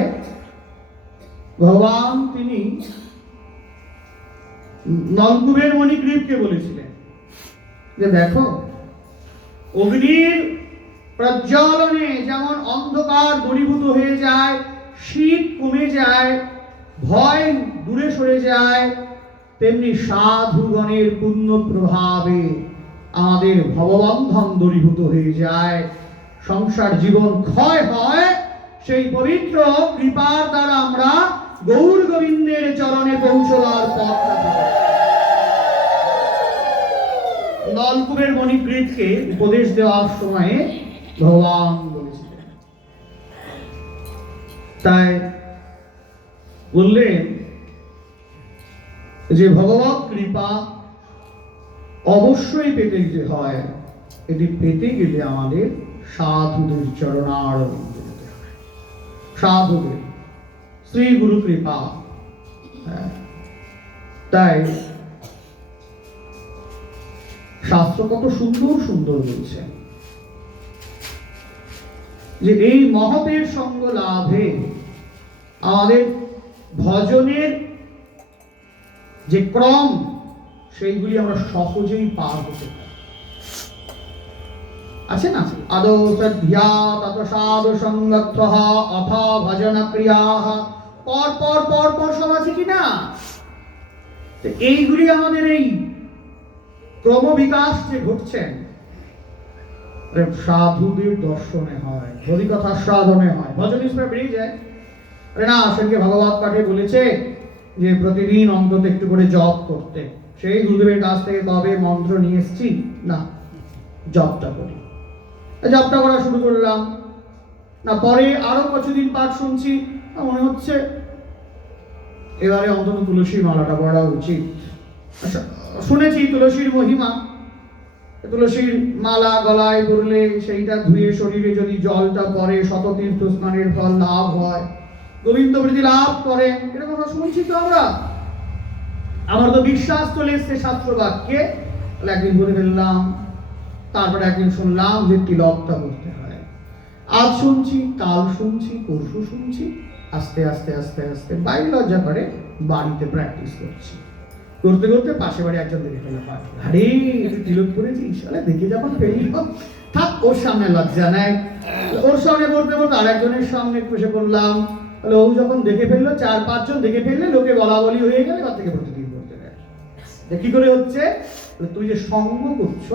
ভগবান তিনি নলকূপের মণিগ্রীবকে বলেছিলেন যে দেখো, অগ্নির প্রজ্বলনে যেমন অন্ধকার দূরীভূত হয়ে যায়, শীত কমে যায়, ভয় দূরে সরে যায়, তেমনি সাধুগণের পুণ্য প্রভাবে আমাদের ভববন্ধন দূরীভূত হয়ে যায়, সংসার জীবন ক্ষয় হয়। সেই পবিত্র কৃপার দ্বারা আমরা গৌর গোবিন্দের চরণে পৌঁছবার পথ পাই। নলকূপের মণিগ্রীবকে উপদেশ দেওয়ার সময়ে ভগবান বলেছিলেন। তাই বললেন যে ভগবৎ কৃপা অবশ্যই পেতে যে হয়, এটি পেতে গেলে আমাদের সাধুদের চরণারবিন্দে যেতে হয়। সাধুদের শ্রী গুরু কৃপা। তাই শাস্ত্র কত সুন্দর সুন্দর বলছে যে এই মহতের সঙ্গ লাভে আমাদের ভজনের যে ক্রম, সেইগুলি আমরা সহজেই পার হতে পারি। আছে না, আদৌ সদ্ধ্যা তত সাধু সঙ্গত্বঃ অথ ভজন ক্রিয়াঃ, পর পর পর পর সব আছে কিনা? এইগুলি আমাদের এই ক্রমবিকাশ যে ঘটছেন, সাধুদের দর্শনে হয়, হরিকথা সাধনে হয়, ভজন ইসরা বেরিয়ে যায়। না, সেদিকে ভগবত পাঠে বলেছে যে প্রতিদিন অন্তত একটু করে জপ করতে। সেই গুরুদেবের কাছ থেকে কবে মন্ত্র নিয়ে এসেছি না, জপটা করি, জপটা করা শুরু করলাম না, পরে আরো কিছুদিন পাঠ শুনছি, মনে হচ্ছে এবারে অন্তত তুলসীর মালাটা পড়া উচিত। শুনেছি তুলসীর মহিমা, তুলসীর মালা গলায় পড়লে সেইটা ধুয়ে শরীরে যদি জলটা পড়ে শততীর্থ স্নানের ফল লাভ হয়, গোবিন্দ প্রীতি লাভ করেন, এটা কথা শুনছি তো আমরা। আমার তো বিশ্বাস চলে এসছে শাস্ত্র বাক্যে। একদিন বলে ফেললাম, তারপরে একদিন শুনলাম যে তিলকটা করতে হয়। আজ শুনছি, কাল শুনছি, পরশু শুনছি, আস্তে আস্তে আস্তে আস্তে বাইরে লজ্জা করে বাড়িতে প্র্যাকটিস করছি। করতে করতে পাশে বাড়ি একজন দেখে ফেলে, আরে তিলক করেছিস, দেখে যখন ফেলি থাক, ওর সামনে লজ্জা নেয়। ওর সামনে বলতে বলতে আর একজনের সামনে বসে পড়লাম। তাহলে ও যখন দেখে ফেললো, 4-5 জন দেখে ফেললে, লোকে বলা বলি হয়ে গেলে তার থেকে প্রতিদিন করতে দেয়। কি করে হচ্ছে? তুই যে সঙ্গ করছ,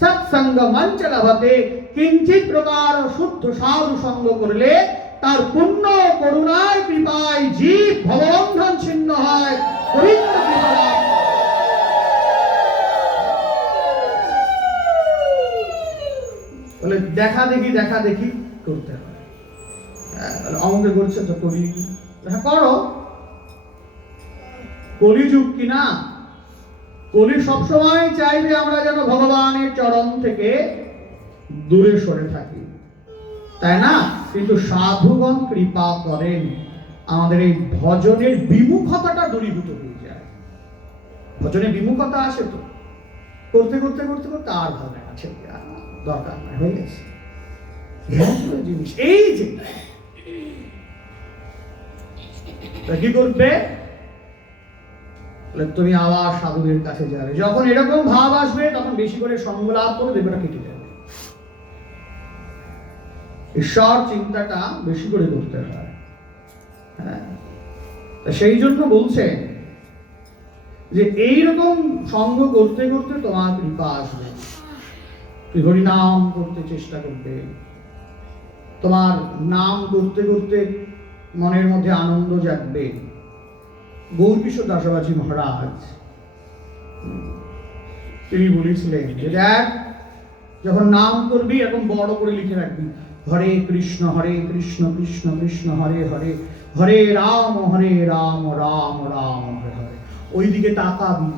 সৎসঙ্গ মঞ্চ লাভতে কিঞ্চিত প্রকার শুদ্ধ সাধু সঙ্গ করলে তার পুণ্য করুণায় কৃপায় জীব ভববন্ধন ছিন্ন হয়, গোবিন্দ কৃপা লাভ। বলে দেখা দেখি করতে হয়। অঙ্কে করছে তো করি, হ্যাঁ করো, কলিযুগ কিনা, কলি সবসময় চাইবে আমরা যেন ভগবানের চরণ থেকে দূরে সরে থাকি, তাই না? কিন্তু সাধুগণ কৃপা করেন আমাদের এই ভজনের বিমুখতাটা দূরীভূত হয়ে যায়। ভজনে বিমুখতা আসে তো, করতে করতে করতে করতে আর ভালো দেখাচ্ছে, দরকার নাই, হয়ে গেছে। জিনিস এই যে কি করবে, তুমি আবার সাধুদের কাছে যাবে। যখন এরকম ভাব আসবে তখন বেশি করে সঙ্গ লাভ করে দেবে, কেটে যাবে। ঈশ্বর চিন্তাটা বেশি করে করতে হয়। হ্যাঁ, সেই জন্য বলছে যে এইরকম সঙ্গ করতে করতে তোমার কৃপা আসবে। তুই হরিনাম করতে চেষ্টা করবে, তোমার নাম করতে করতে মনের মধ্যে আনন্দ জাগবে। গৌরকিশোর দাসবাজি মহারাজ তিনি বলেছিলেন যে দেখ, যখন নাম করবি এখন বড় করে লিখে রাখবি, হরে কৃষ্ণ কৃষ্ণ কৃষ্ণ হরে হরে, হরে রাম রাম রাম হরে হরে। ওইদিকে তাকাবি,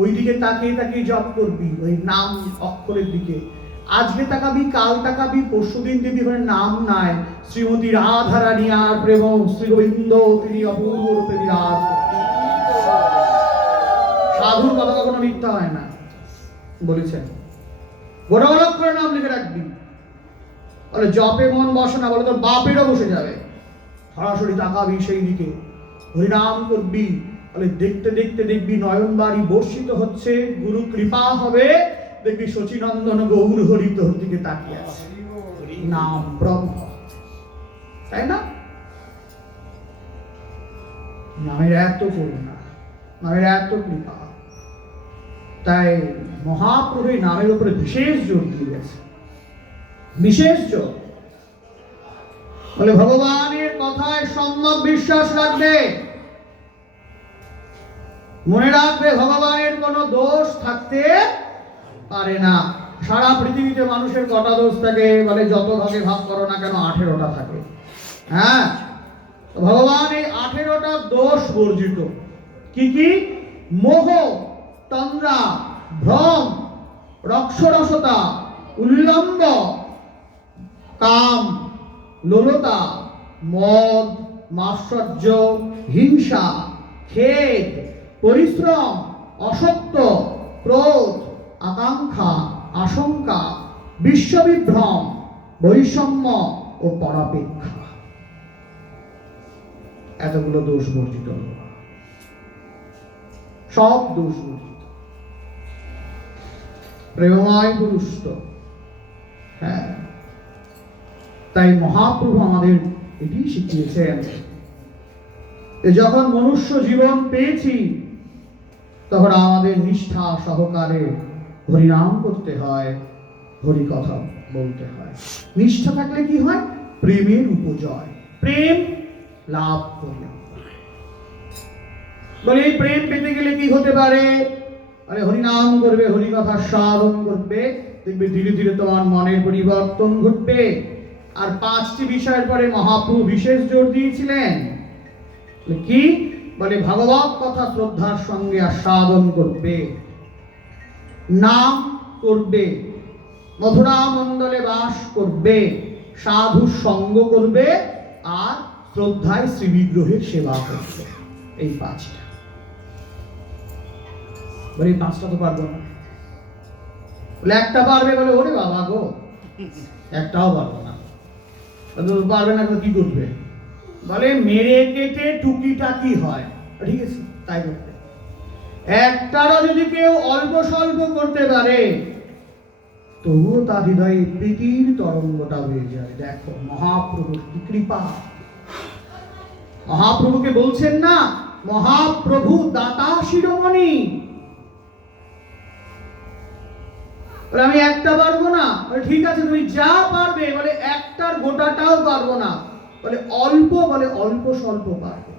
ওইদিকে তাকিয়ে তাকিয়ে জপ করবি ওই নাম অক্ষরের দিকে। আজকে তাকাবি, কাল তাকাবি, পরশুদিন দেবী ওখানে নাম নাই, শ্রীমতী রাধারানী আর প্রেম শ্রী গোবিন্দ তিনি অপূর্ব রূপে বিরাজ। সাধুর কথা কখনো মিথ্যা হয় না, বলেছেন। গোটা করে নাম লিখে রাখবি, বলে জপে মন বসে না, বলে তোর বাপেরও বসে যাবে। সরাসরি তাকাবি সেই দিকে, হরিনাম করবি, বলে দেখতে দেখতে দেখবি নয়ন বাড়ি বর্ষিত হচ্ছে, গুরু কৃপা হবে, দেখবি শচীনন্দন গৌর হরি তোর দিকে তাকিয়ে আছে। নাম ব্রহ্ম, তাই না? নামের এত করুণা, নামের এত কৃপা, তাই মহাপ্রভু নামের উপরে বিশেষ জোর দিয়ে গেছে, বিশেষ জোর। বলে ভগবানের কথায় সম্যক বিশ্বাস রাখবে, মনে রাখবে ভগবানের কোনো দোষ থাকতে পারে না। সারা পৃথিবীতে মানুষের কটা দোষ থাকে? বলে যত ভাগে ভাগ করো না কেন 18টা থাকে। হ্যাঁ, ভগবান এই 18টা দোষ বর্জিত। কি কি? মোহ, তন্দ্রা, ভ্রম, রক্ষরসতা, উল্লম্ব, কাম, লোলতা, মদ, মাৎসর্য, হিংসা, খেদ, পরিশ্রম, অসত্য, ক্রোধ, আকাঙ্ক্ষা, আশঙ্কা, বিশ্ববিভ্রম, বৈষম্য ও পরাপেক্ষা। এতগুলো দোষ বর্জিত, সব দোষ বর্জিত। প্রেমময় পুরুষ তো। হ্যাঁ, তাই মহাপ্রভু আমাদের এটি শিখিয়েছেন, যখন মনুষ্য জীবন পেয়েছি তখন আমাদের নিষ্ঠা সহকারে হরিনাম করতে হয়, হরি কথা বলতে হয়। নিষ্ঠা থাকলে কি হয়? প্রেমের উপজয়, প্রেম লাভ করলে। বলে এই প্রেম পেতে গেলে কি হতে পারে? আরে হরিনাম করবে, হরি কথা সাধন করবে, দেখবে ধীরে ধীরে তোমার মনের পরিবর্তন ঘটবে। আর 5টি বিষয়ের পরে মহাপ্রভু বিশেষ জোর দিয়েছিলেন। কি বলে? ভাগবত কথা শ্রদ্ধার সঙ্গে আস্বাদন করবে, নাম করবে, মথুরা মণ্ডলে বাস করবে, সাধু সঙ্গ করবে, আর শ্রদ্ধায় শ্রী বিগ্রহের সেবা করবে। এই 5টা। বলে এই 5টা তো পারবো না। বলে একটা পারবে? বলে ওরে বাবা গো, একটাও পারবো না। পারবে না তো কি করবে? বলে মেরে কেটে টুকিটাকি হয়, ঠিক আছে, তাই করতে। একটারও যদি কেউ অল্প স্বল্প করতে পারে তবুও তার হৃদয়ে প্রীতির তরঙ্গটা হয়ে যায়। দেখো মহাপ্রভুর কি কৃপা। মহাপ্রভুকে বলছেন না, মহাপ্রভু দাতা শিরোমণি। আমি একটা পারবো না। ঠিক আছে, তুমি যা পারবে। বলে একটার গোটাটাও পারবো না। বলে অল্প, বলে অল্প স্বল্প পারবে,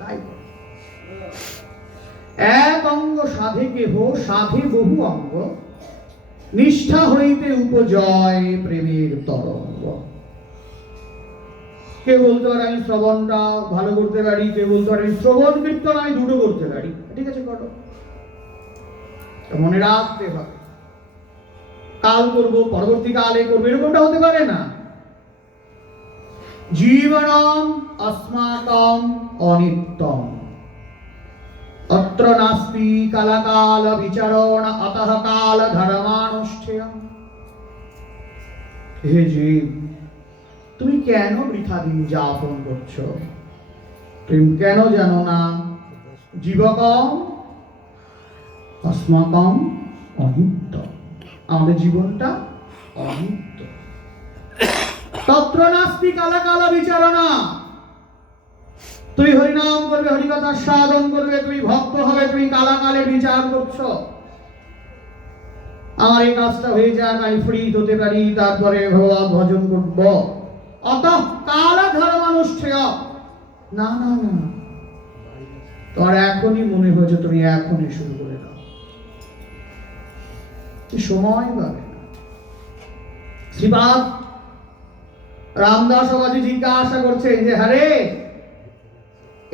তাই এক অঙ্গ সাধে কেহ, সাধে বহু অঙ্গ, নিষ্ঠা হইতে উপজয় প্রেমের তরঙ্গ। কেউ বলতে পারে আমি শ্রবণটা ভালো করতে পারি, কেউ বলতে পারে শ্রবণ কীর্তন আমি দুটো করতে পারি, ঠিক আছে করো। মনে রাখতে হবে, কাল করব, পরবর্তীকালে করবো, এরকমটা হতে পারে না। জীবনম अस्माकं অনিত্যম, অত্র নাস্তি কালাকাল বিচারণ অতঃ কাল ধর্মানুষ্ঠেয়। হে জীব, তুমি কেন বৃথা দিন যাপন করছো? তুমি কেন জানো না জীবকম अस्माकं অনিত্য, আমাদের জীবনটা অনিত্য। তত্র নাস্তি কালাকাল বিচারণা, তুমি হরিনাম করবে, হরিকথা সাধন করবে, তুমি ভক্ত হবে, তুমি কালাকালের বিচার করছো। আমার এই কাজটা হয়ে যাক, আমি ফ্রি হতে পারি, তারপরে ভগবান ভজন করব, অতঃ কাল ধর্মানুষ্ঠেয়। না না না, তোমার এখনই মনে হয়েছে, তুমি এখনই শুরু করে দাও, সময় পাবে না। শ্রীপাদ রামদাস বাবাজি জিজ্ঞাসা করছে যে, হরে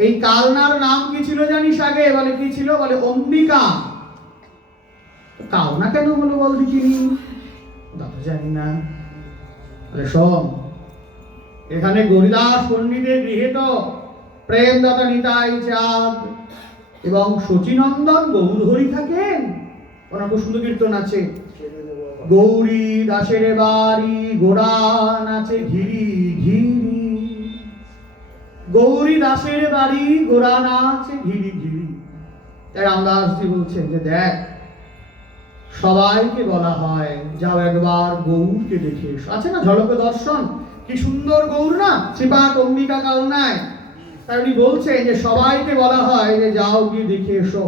এই কালনার নাম কি ছিল জানিস আগে? বলে কি ছিল? বলে অম্বিকা। কালনা কেন হলো বল দেখিনি? দাদা জানি না। বলে শোন, এখানে গরিদাস পণ্ডিতের গৃহে তো প্রেমদাতা নিতাই চাঁদ এবং শচীনন্দন গৌরহরি থাকেন। ওনার খুব সুন্দর কীর্তন আছে, গৌরী দাসের বাড়ি গোড়া নাচে ঘিরি ঘিরি, গৌরী দাসের বাড়ি গোড়া নাচে ঘিরি ঘিরি। তাই রামদাসজি বলছেন যে দেখ, সবাইকে বলা হয় যাও একবার গৌরকে দেখে এসো। আছে না ঝলকে দর্শন, কি সুন্দর গৌর না, শ্রীপাদ অম্বিকা কালনায়। তাই উনি বলছেন যে সবাইকে বলা হয় যে যাও গিয়ে দেখে এসো।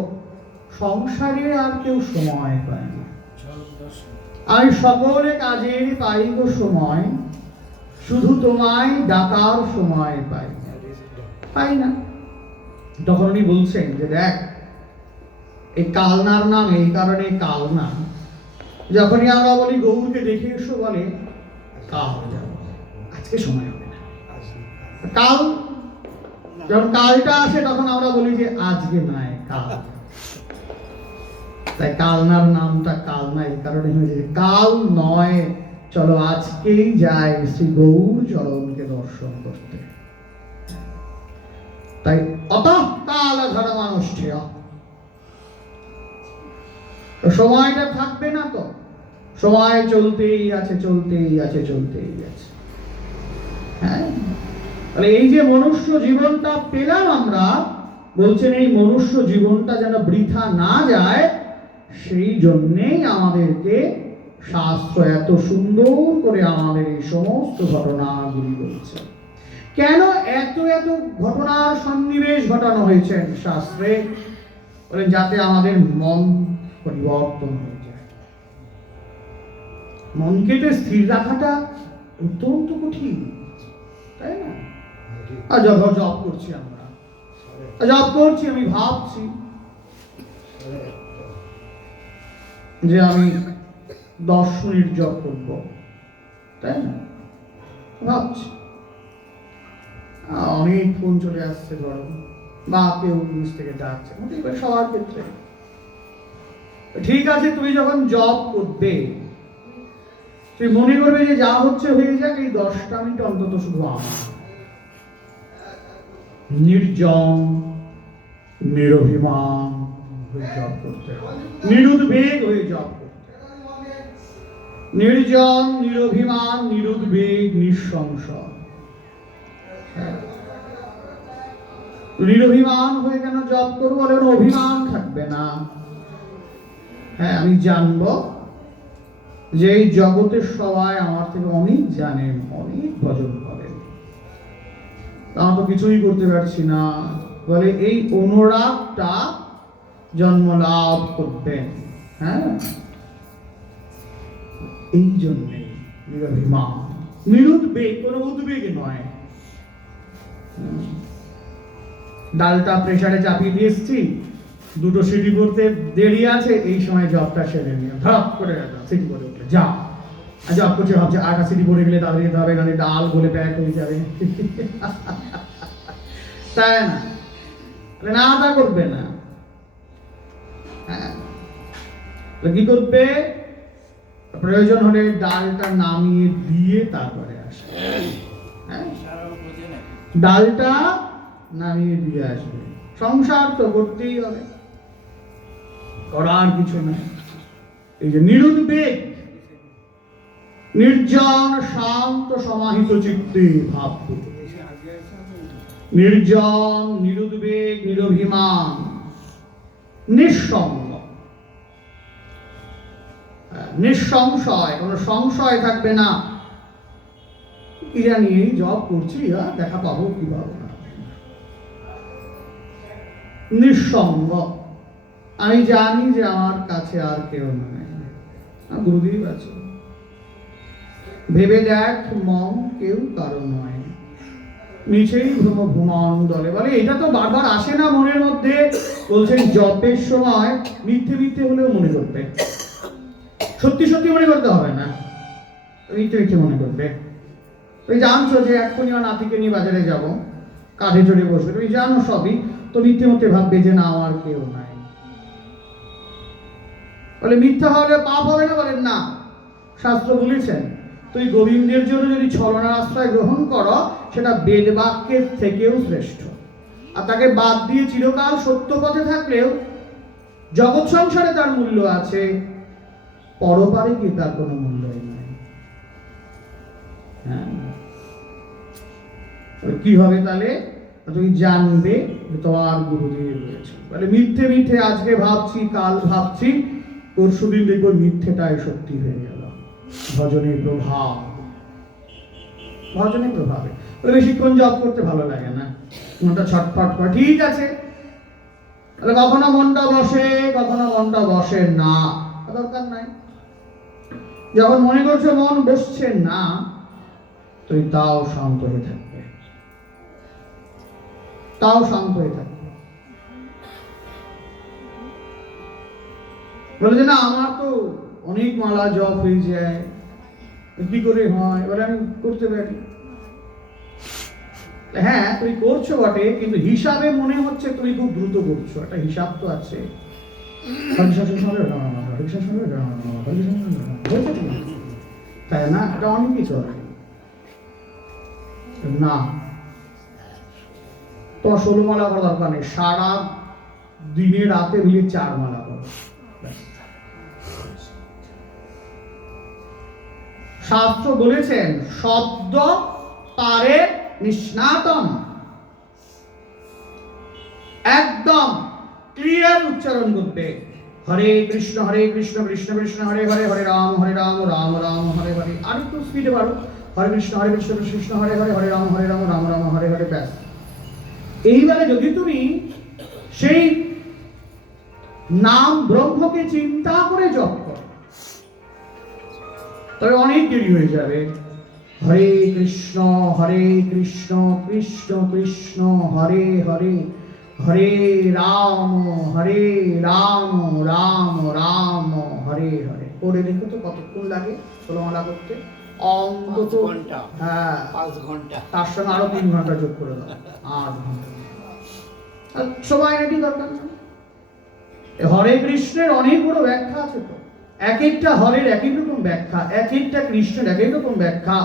সংসারে আর কেউ সময় পায় না, আমি সকলে কাজের পাইব সময়, শুধু তোমায় ডাকার সময় পাই না। তখন উনি বলছেন যে দেখ, এই কালনার নাম এই কারণে কালনা, যখনই আমরা বলি গৌরকে দেখে এসো, বলে কাল যাবো, আজকে সময় হবে না। কাল যখন কালটা আসে তখন আমরা বলি যে আজকে নয়, কাল। তাই কালনার নামটা কালনা এই কারণে হয়েছে, কাল নয়, চলো আজকেই যাই শ্রী গৌর চরণকে দর্শন করতে। তাই অতঃ কাল ধর্মানুষ্ঠেয়, সময়টা থাকবে না তো, সময় চলতেই আছে চলতেই আছে চলতেই আছে। হ্যাঁ, তাহলে এই যে মনুষ্য জীবনটা পেলাম আমরা, বলছেন এই মনুষ্য জীবনটা যেন বৃথা না যায়, সেই জন্যেই আমাদেরকে শাস্ত্র এত সুন্দর করে আমাদের এই সমস্ত ঘটনাগুলি বলছে। কেন এত এত ঘটনার সন্নিবেশ ঘটানো হয়েছে শাস্ত্রে? বলেন যাতে আমাদের মন পরিবর্তন হয়ে যায়। মনকে তো স্থির রাখাটা অত্যন্ত কঠিন, তাই না? আর যখন জব করছি আমরা, জব করছি, আমি ভাবছি যে আমি 10 মিনিট জব করব, তাই না? ভাবছি, অনেক ফোন চলে আসছে, ধরো বা কেউ নিজ থেকে ডাকছে, সবার ক্ষেত্রে ঠিক আছে। তুমি যখন জব করবে, তুমি মনে করবে যে যা হচ্ছে হয়ে যাক, এই 10টা মিনিট অন্তত শুধু আমার, নির্জন নিরভিমান হয়ে জব করতে হবে, নিরুদ্বেগ হয়ে জব করতে হবে। নির্জন নিরভিমান নিরুদ্বেগ নিঃসংশয়। নিরভিমান হয়ে কেন জব করবো? বলে অভিমান থাকবে না। হ্যাঁ, আমি জানবো যে এই জগতের সবাই আমার থেকে অনেক জানেন, অনেক ভজন করেন, তা তো কিছুই করতে পারছি না। বলে এই অনুরাগটা জন্ম লাভ করবেন। হ্যাঁ, এই জন্যে নিরভিমান, নিরুদ্বেগ, কোনো উদ্বেগ নয়। ডালটা প্রেসারে চাপিয়ে দিয়ে এসছি, 2টো সিটি করতে দেরি আছে, এই সময় জবটা সেরে নিয়ে ধপ করে সিটি করে উঠলে যা জব করছে, ভাবছে 8টা সিটি পড়ে গেলে তাদের যেতে হবে, নাহলে ডাল বলে প্যাক হয়ে যাবে, তাই না? না, তা করবে না। হ্যাঁ, কি করবে? প্রয়োজন হলে ডালটা নামিয়ে দিয়ে তারপরে আসবে। হ্যাঁ, ডালটা নামিয়ে দিয়ে আসবে। সংসার তো করতেই হবে, করার কিছু নাই। এই যে নিরুদ্বেগ, নির্জন শান্ত সমাহিত চিত্তে ভাববে, নির্জন নিরুদ্বেগ নিরভিমান নিঃসঙ্গ, নিঃসংশয়, কোনো সংশয় থাকবে না। কি জানি এই জব করছি, দেখা পাবো কি পাবো না। নিঃসঙ্গ, আমি জানি যে আমার কাছে আর কেউ নাই, গুরুদেব আছে। ভেবে দেখ মন কেউ কারো নয়, নিচেই ভ্রম ভ্রমণ দলে। বলে এটা তো বারবার আসে না মনের মধ্যে? বলছেন জপের সময় মিথ্যে মিথ্যে হলেও মনে করবে, সত্যি সত্যি মনে করতে হবে না, মিথ্যে মিথ্যে মনে করবে। তুমি জানছো যে এক্ষুনি আমার নাতিকে নিয়ে বাজারে যাব, কাঁধে চড়ে বসবে, তুমি জানো সবই, তো মিথ্যে মধ্যে ভাববে যে না আমার কেউ নাই। বলে মিথ্যা হলে পাপ হবে না? বলেন না, শাস্ত্র বলেছেন তুই গোবিন্দের জন্য যদি ছলনার আশ্রয় গ্রহণ করো, সেটা বেদ বাক্যের থেকেও শ্রেষ্ঠ। আর তাকে বাদ দিয়ে চিরকাল সত্য পথে থাকলেও জগৎ সংসারে তার মূল্য আছে, পরপারে কি তার কোনো মূল্যই নাই। হ্যাঁ, কি হবে তাহলে? তুমি জানবে যে তোমার গুরুদেব রয়েছে। বলে মিথ্যে মিথ্যে আজকে ভাবছি, কাল ভাবছি, পরশুদিন দেখবো মিথ্যেটাই সত্যি হয়ে গেল। ভজনের প্রভাব, ভজনের প্রভাবে। বেশিক্ষণ জপ করতে ভালো লাগে না, মনটা ছটফট করে। ঠিক আছে, কখনো মনটা বসে, কখনো মনটা বসে না, দরকার নাই। যখন মনে করছো মন বসছে না, তুই তাও শান্ত হয়ে থাকবে, তাও শান্ত হয়ে থাকবে। বলে যে না আমার তো অনেক মালা জপ হয়ে যায়, কি করে হয়? এবারে আমি করতে পারি। হ্যাঁ তুই করছো বটে, কিন্তু হিসাবে মনে হচ্ছে তুমি খুব দ্রুত করছো, একটা হিসাব তো আছে। তাই না? এটা অনেক কিছু আছে না। তোমার 16 মালা করা দরকার নেই, সারা দিনে রাতে মিলিয়ে 4 মালা করো। শাস্ত্র বলেছেন শব্দ পারে নিষ্ণাতম, একদম ক্লিয়ার উচ্চারণ করবে। হরে কৃষ্ণ কৃষ্ণ কৃষ্ণ হরে হরে, হরে রাম রাম রাম হরে হরে। আর একটু স্পিডে পারো, হরে কৃষ্ণ কৃষ্ণ কৃষ্ণ হরে হরে, হরে রাম রাম রাম হরে হরে। ব্যাস। এইবারে যদি তুমি সেই নাম ব্রহ্মকে চিন্তা করে জপ করো, তবে অনেক দেরি হয়ে যাবে। হরে কৃষ্ণ কৃষ্ণ কৃষ্ণ হরে হরে, হরে রাম রাম রাম হরে হরে। করে দেখো তো কতক্ষণ লাগে 16 মালা করতে? অন্তত 5 ঘন্টা, তার সঙ্গে আরো 3 ঘন্টা যোগ করে দাও, 8 ঘন্টা। সময় নাকি দরকার না। হরে কৃষ্ণের অনেক বড় ব্যাখ্যা আছে তো, এক একটা হরের এক এক রকম ব্যাখ্যা, এক একটা কৃষ্ণের এক এক রকম ব্যাখ্যা,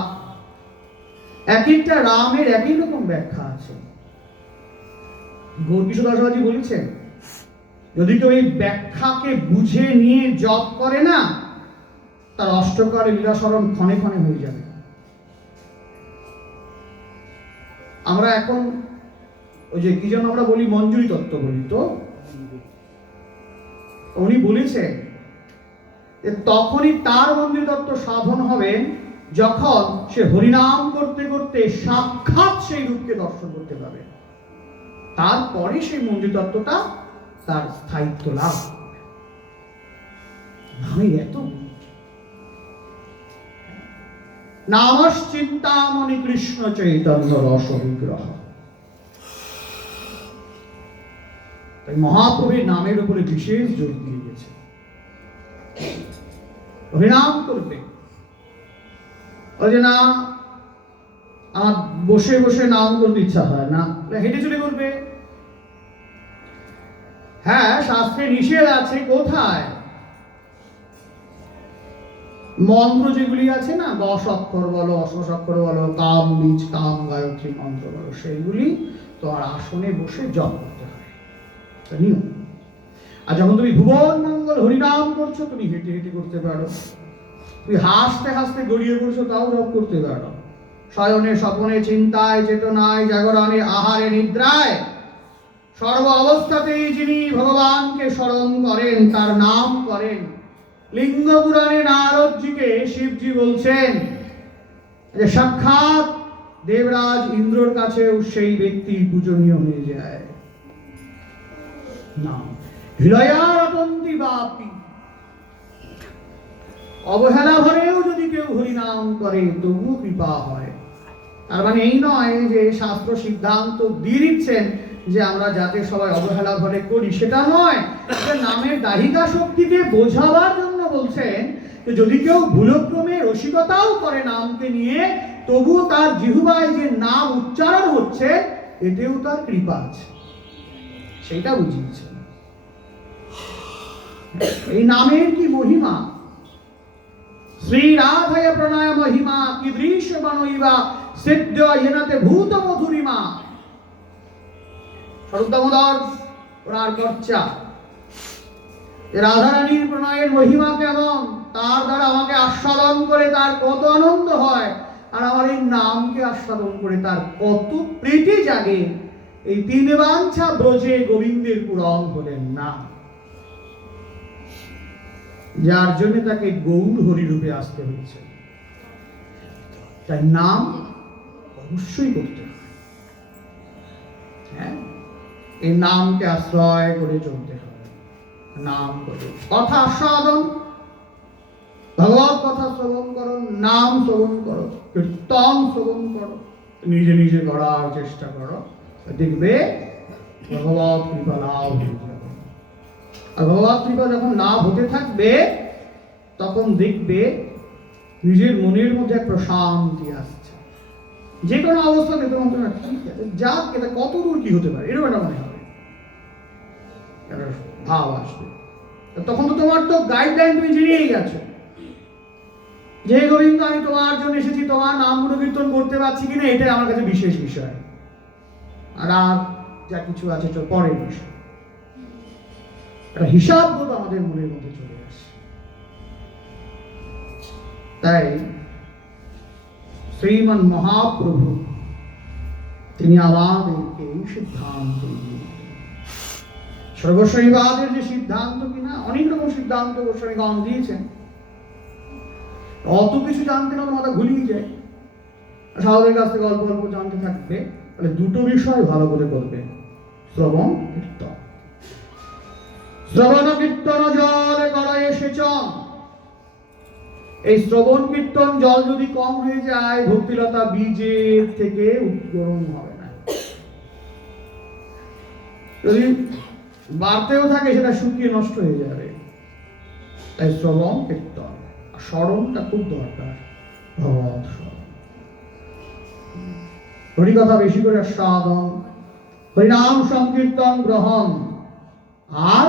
এক একটা রামের এক এক রকম ব্যাখ্যা আছে। গৌরকিশোর দাসবাজি বলেছেন যদি কেউ এই ব্যাখ্যাকে বুঝে নিয়ে জপ করে না, তার অষ্টকারে লীলাস্মরণ ক্ষণে ক্ষণে হয়ে যাবে। আমরা এখন ওই যে কি যেন আমরা বলি, মঞ্জুরি তত্ত্ব বলি, তো উনি বলেছেন যে তখনই তার মঞ্জুরি তত্ত্ব সাধন হবে যখন সে হরিনাম করতে করতে সাক্ষাৎ সেই রূপকে দর্শন করতে পাবে, তারপরে সেই মঞ্জুরি তত্ত্বটা তার স্থায়িত্ব লাভ করবে। আমি এত নামস চিন্তামণি কৃষ্ণ চৈতন্য রস বিগ্রহ। তাই মহাপ্রভুর নামের উপরে বিশেষ জোর দিয়ে গেছে। হরিনাম করবে, ওই যে না আমার বসে বসে নাম করতে ইচ্ছা হয় না, হেঁটে চলে করবে। হ্যাঁ শাস্ত্রে নিষেধ আছে, কোথায়? মন্ত্র যেগুলি আছে না, 10 অক্ষর বলো, 8 অক্ষর বলো, কাম বীজ, কাম গায়ত্রী মন্ত্র বলো, সেইগুলি তোমার আসনে বসে জপ করতে হয়, নিয়ম। আর যখন তুমি ভুবন মঙ্গল হরিনাম করছো, তুমি হেঁটে হেঁটে করতে পারো, তুমি হাসতে হাসতে গড়িয়ে পড়ছো, তাও জপ করতে পারো। শয়নে স্বপনে চিন্তায় চেতনায় জাগরণে আহারে নিদ্রায় সর্ব অবস্থাতেই যিনি ভগবানকে স্মরণ করেন, তার নাম করেন। লিঙ্গ পুরাণে নারদজিকে শিবজি বলছেন যে সাক্ষাৎ দেবরাজ ইন্দ্রর কাছেও সেই ব্যক্তি পূজনীয় হয়ে যায়। নাম হৃদয়ারতন্তি বাপি, অবহেলা ভরেও যদি কেউ হরিনাম করে তবুও কৃপা হয়। তার মানে এই নয় যে শাস্ত্র সিদ্ধান্ত দিয়ে দিচ্ছেন যে আমরা যাতে সবাই অবহেলা ভরে করি, সেটা নয়। নামের দাহিকা শক্তিকে বোঝাবার জন্য বলছেন যে যদি কেউ ভুলক্রমে রসিকতাও করে নামকে নিয়ে, তবুও তার জিহ্বায় যে নাম উচ্চারণ হচ্ছে, এতেও তার কৃপা আছে, সেইটা বুঝিয়েছেন। এই নামের কি মহিমা! শ্রী রাধায় প্রণয় মহিমা কি দৃশ্য বানইবা সিদ্ধ ইনাতে ভূত মধুরিমা। স্বরূপ দামোদর ওনার চর্চা, রাধারানীর প্রণয়ের মহিমা কেমন, তার দ্বারা আমাকে আস্বাদন করে তার কত আনন্দ হয়, আর আমার এই নামকে আস্বাদন করে তার কত প্রীতি জাগে। এই 3 বাঞ্ছা ব্রজে গোবিন্দের পূরণ হলেন না, যার জন্য তাকে গৌর হরি রূপে আসতে হয়েছে। তাই নাম অবশ্যই করতে হবে, হ্যাঁ, এই নামকে আশ্রয় করে চলতে হবে। নাম করো, কথা আস্বাদন, ভগবত কথা শ্রবণ করো, নাম শ্রবণ করো, কীর্তন শ্রবণ করো, নিজে নিজে করার চেষ্টা করো, দেখবে ভগবত কৃপা লাভ হয়ে যাবে। আর ভগবত কৃপা যখন লাভ হতে থাকবে, তখন দেখবে নিজের মনের মধ্যে এক প্রশান্তি আসছে। যে কোনো অবস্থাতে তোমার মনে হয় ঠিক আছে, যাক, এটা কত দূর কি হতে পারে, এরকম একটা মনে হবে, একটা ভাব আসবে। তখন তো তোমার তো গাইডলাইন তুমি জেনেই গেছো যে গোবিন্দ, আমি তোমার জন্য এসেছি, তোমার নাম গুণ কীর্তন করতে পারছি কিনা এটাই আমার কাছে বিশেষ বিষয়, আর যা কিছু আছে পরের বিষয়। একটা হিসাব বোধ আমাদের মনের মধ্যে চলে আসে। তাই শ্রীমান মহাপ্রভু তিনি আমাদেরকে এই সিদ্ধান্ত সর্বস্বীবাদের যে সিদ্ধান্ত, কিনা অনেক রকম সিদ্ধান্ত গোস্বামীগণ দিয়েছেন, অত কিছু জানতে না মাথা ঘুলিয়ে যায়। সাধুদের কাছ থেকে অল্প অল্প জানতে থাকবে, তাহলে 2টো বিষয় ভালো করে করবে, শ্রবণ কীর্তন। শ্রবণ কীর্তন জলে করয়ে সেচন। এই শ্রবণ কীর্তন জল যদি কম হয়ে যায়, ভক্তিলতা বীজের থেকে উদ্গরণ হবে না। যদি বাড়তেও থাকে, সেটা শুকিয়ে নষ্ট হয়ে যাবে। তাই শ্রবণ কীর্তন, স্মরণটা খুব দরকার, ভগবত স্মরণ, হরিকথা বেশি করে সাধন, হরিনাম সংকীর্তন গ্রহণ, আর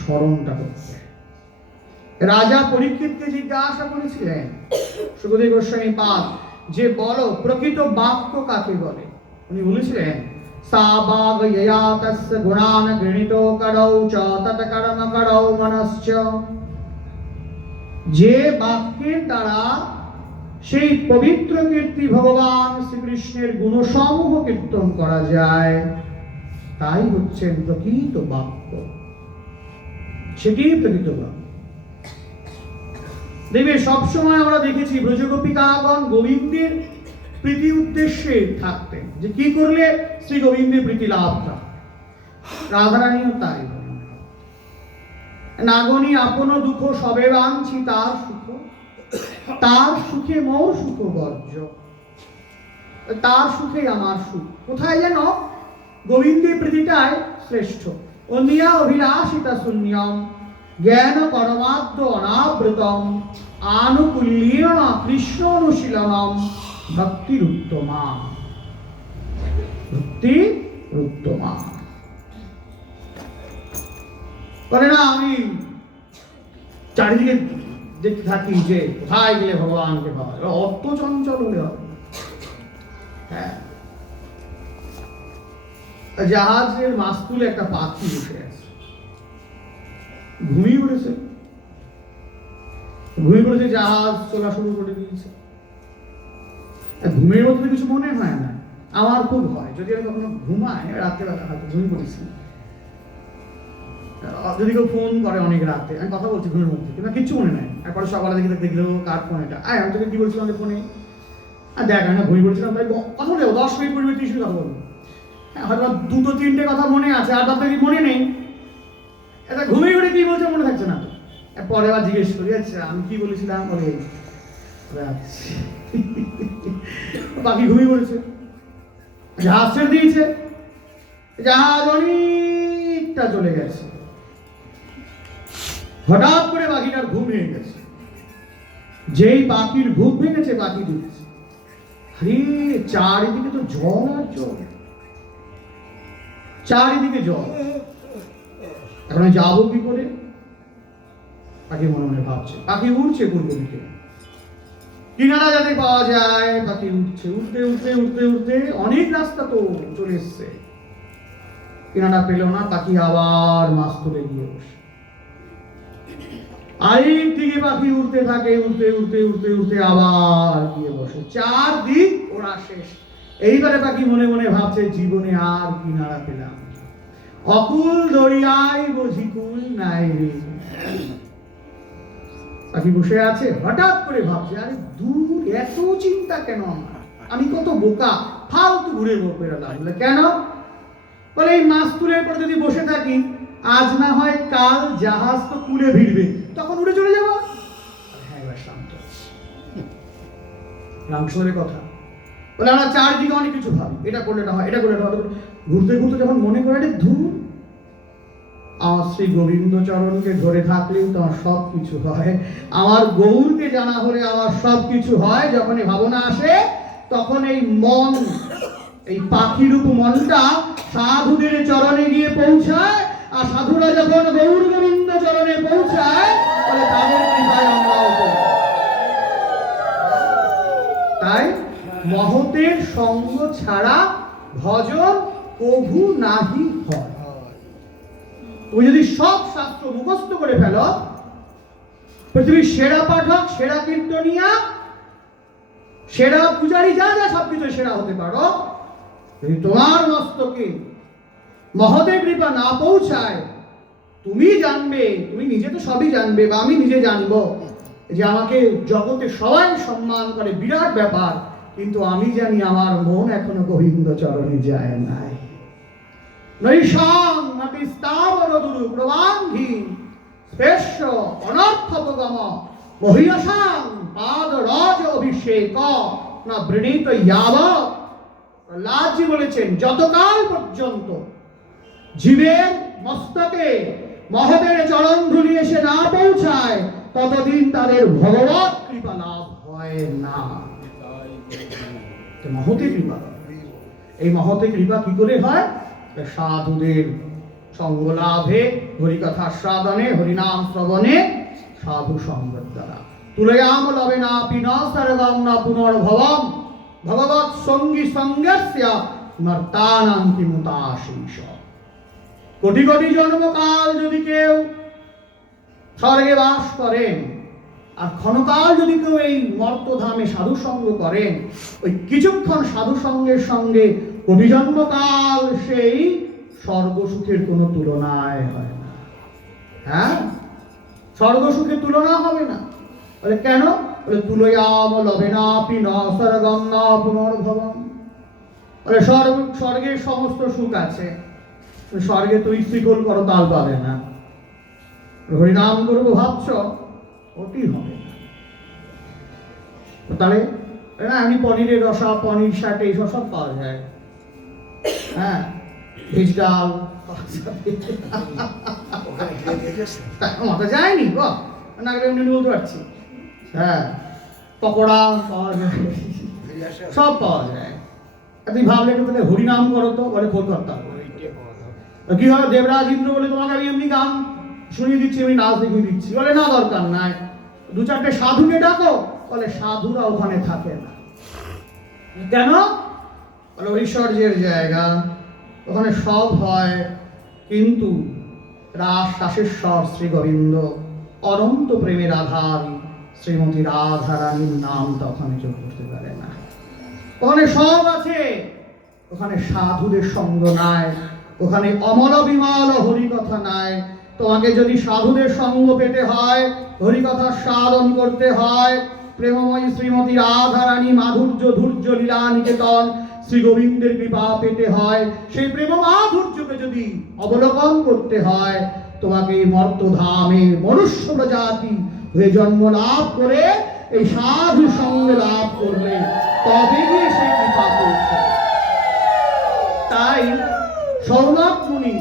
স্মরণটা করছে। রাজা পরীক্ষিতকে জিজ্ঞাসা করেছিলেন সুখদেব গোস্বামী পাদ, যে বলো প্রকৃত বাক্য কাকে বলে? উনি বলেছিলেন, সা বাগ ইয়া তস্য গুণান গৃহীতো করৌ চ তত কর্ম করৌ মনশ্চ। যে বাক্যের দ্বারা সেই পবিত্র কীর্তি ভগবান শ্রীকৃষ্ণের গুণসমূহ কীর্তন করা যায়, তাই হচ্ছেন প্রকৃত বাক্য, সেটি প্রকৃত বাক্য। দেখবে সবসময় আমরা দেখেছি ব্রজগোপিকাগণ গোবিন্দের প্রীতি উদ্দেশ্যে থাকতেন, যে কি করলে শ্রী গোবিন্দের প্রীতি লাভ হয়। রাধারানীও তাই, নাগনি আপন দুঃখ সবে বাঞ্ছি তার সুখ, তার সুখে মোর সুখ বর্জ্য, তার সুখে আমার সুখ। কোথায় যেন গোবিন্দের প্রীতিটাই শ্রেষ্ঠ। অনিয়া অভিলাষিতা শূন্যম জ্ঞান পরমাত্ম অনাবৃতম আনুকূল্যেন কৃষ্ণ অনুশীলনম ভক্তির উত্তমা। ভক্তির উত্তমা করে না, আমি চারিদিকে দেখতে থাকি যে কোথায় গেলে ভগবানকে পাওয়া যায়। অত চঞ্চল হলে হবে? হ্যাঁ, জাহাজের মাস্তুলে একটা পাখি বসে আছে, ঘুমিয়ে পড়েছে। জাহাজ চলা শুরু করে দিয়েছে। ঘুমের মধ্যে কিছু মনে হয় না, আমার খুব হয় যদি আমি কখনো ঘুমাই, রাত্রেবেলা হয়তো ঘুমিয়ে পড়েছি, যদি কেউ ফোন করে অনেক রাতে, আমি কথা বলছি ঘুমের মধ্যে, কিন্তু কিচ্ছু মনে নাই। এরপরে সকালে দেখলো কার ফোন এটা, আমি তোকে কি বলছিলাম ফোনে, আর দেখ আমি না ঘুমিয়ে পড়েছিলাম, তাই কথা বলবো 10 মিনিট 20 মিনিট 30 মিনিট কথা বলবো, হয়তো 2-3টে কথা মনে আছে, আর তার কি মনে নেই। এটা ঘুমিয়ে পড়ে কি বলছে মনে থাকছে না। পরে আবার জিজ্ঞেস করি, আচ্ছা আমি কি বলেছিলাম, বলে পাখি ঘুমিয়ে পড়েছে। জাহাজ ছেড়ে দিয়েছে, জাহাজ অনেকটা চলে গেছে। হঠাৎ করে পাখিটার ঘুম ভেঙে গেছে। যেই পাখির ঘুম ভেঙেছে, পাখি দিয়েছে, আরে চারিদিকে তো জল আর জল, চারিদিকে জল, এখন যাবো কি করে? পাখি মনে মনে ভাবছে। পাখি উড়ছে পূর্ব দিকে, কিনারা যাতে পাওয়া যায়। পাখি উঠছে, উঠতে উঠতে উঠতে উঠতে অনেক রাস্তা তো চলে এসছে, কিনারা পেল না। পাখি আবার মাছ তুলে গিয়ে বসে, আরেক দিকে পাখি উঠতে থাকে, উঠতে উঠতে উঠতে উঠতে আবার গিয়ে বসে। চারদিক ওরা শেষ। এইবারে পাখি মনে মনে ভাবছে, জীবনে আর কিনারা পেলাম, অকুল দরিয়ায় বুঝি কুল নাই রে। পাখি বসে আছে, হঠাৎ করে ভাবছে, আরে দূর এত চিন্তা কেন, আমি কত বোকা, ফালতু ঘুরে বেড়ালাম। কেন? বলে এই মাছ তুলের পর যদি বসে থাকি, আজ না হয় কাল জাহাজ তো কুলে ভিড়বে, তখন উড়ে চলে যাবো। হ্যাঁ, এবার শান্ত রামসরের কথা বলে, আমরা চারদিকে অনেক কিছু ভাবি, এটা করলে না হয়, এটা করলে না হয়। ঘুরতে ঘুরতে যখন মনে করে, ধূর, আমার শ্রী গোবিন্দ চরণকে ধরে থাকলেও তো আমার সব কিছু হয়, আমার গৌরকে জানা হলে আমার সব কিছু হয়। যখন এই ভাবনা আসে, তখন এই মন, এই পাখিরূপ মনটা সাধুদের চরণে গিয়ে পৌঁছায়। আর সাধুরা যখন গৌর গোবিন্দ চরণে পৌঁছায়, তাহলে তাদের কৃপায় আমরাও পৌঁছাই। তাই মহতের সঙ্গ ছাড়া ভজন কভু নাহি হয়। তুমি যদি সব শাস্ত্র মুখস্থ করে ফেলো, পৃথিবীর সেরা পাঠক, সেরা কীর্তনিয়া, সেরা পূজারী, যা যা সবকিছু সেরা হতে পারো, যদি তোমার মস্তকে মহতের কৃপা না পৌঁছায়, তুমি জানবে, তুমি নিজে তো সবই জানবে, বা আমি নিজে জানবো যে আমাকে জগতে সবাই সম্মান করে, বিরাট ব্যাপার, কিন্তু আমি জানি আমার মন এখনো গোবিন্দ চরণে যায় নাই। নৈশাং নাপি স্থাবর দুরু প্রবাঙ্গি স্পেশ্য অনর্থপগম মহিয়সাং পাদ রজ অভিষেক না বৃণীত ইয়াবৎ। প্রহ্লাদজি বলেছেন, যতকাল পর্যন্ত জীবের মস্তকে মহতের চরণ ধুলি এসে না পৌঁছায়, ততদিন তাদের ভগবৎ কৃপা লাভ হয় না। মহতের কৃপা, এই মহতের কৃপা কি করে হয়? সাধুদের সঙ্গ লাভে, হরিকথা আস্বাদনে, হরিনাম শ্রবণে, সাধু সঙ্গের দ্বারা। তুলয়াম লবে না পিনা সরগম না পুনর্ভবম ভগবৎ সঙ্গী সঙ্গস্য নর্তানাং কিমুতাশীষ। কোটি কোটি জন্মকাল যদি কেউ স্বর্গে বাস করেন, আর ক্ষণকাল যদি কেউ এই মর্তধামে সাধু সঙ্গ করেন, ওই কিছুক্ষণ সাধু সঙ্গের সঙ্গে কোটি জন্মকাল সেই স্বর্গসুখের কোনো তুলনায় হয় না। হ্যাঁ, স্বর্গসুখের তুলনা হবে না। বলে কেন? বলে তুলয়াম লবেনাপি ন স্বর্গম ন পুনর্ভবম। বলে স্বর্গের সমস্ত সুখ আছে, স্বর্গে তুই শিকল করো তাল পাবে না। হরিনাম করবো ভাবছ, ওটি হবে না। তাহলে এমনি পনিরের রসা, পনির শাক এইসব সব পাওয়া যায়। হ্যাঁ, ভেজ ডাল মাথা যায়নি গো, না গেলে এমনি বলতে পারছি। হ্যাঁ, পকোড়া পাওয়া যায়, সব পাওয়া যায়। তুই ভাবলে একটু তাহলে হরিনাম করো তো, বলে ফোন করতাম কি হয়, দেবরাজ ইন্দ্র বলে তোমাকে আমি এমনি গান শুনিয়ে দিচ্ছি, আমি নাচ দেখিয়ে দিচ্ছি, বলে না দরকার নাই, দু চারটে সাধুকে ডাকো, বলে সাধুরা ওখানে থাকে না। কেন? বলে ঐশ্বর্যের জায়গা, ওখানে সব হয়, কিন্তু রাস রাসেশ্বর শ্রী গোবিন্দ অনন্ত প্রেমের আধার শ্রীমতী রাধা রানীর নামটা ওখানে যোগ করতে পারে না। ওখানে সব আছে, ওখানে সাধুদের সঙ্গ নাই, ওখানে অমল বিমল হরিকথা নাই। তোমাকে যদি সাধুদের সঙ্গ পেতে হয়, হরিকথার সাধন করতে হয়, প্রেমময়ী শ্রীমতী রাধা রানী মাধুর্য ধৈর্য লীলা নিকেতন শ্রী গোবিন্দের কৃপা পেতে হয়, সেই প্রেম মাধুর্যকে যদি অবলোকন করতে হয়, তোমাকে এই মর্তধামে মনুষ্য প্রজাতি হয়ে জন্ম লাভ করে এই সাধু সঙ্গ লাভ করলে তবে গিয়ে সেই কৃপা করছে। তাই সৌনক মুনি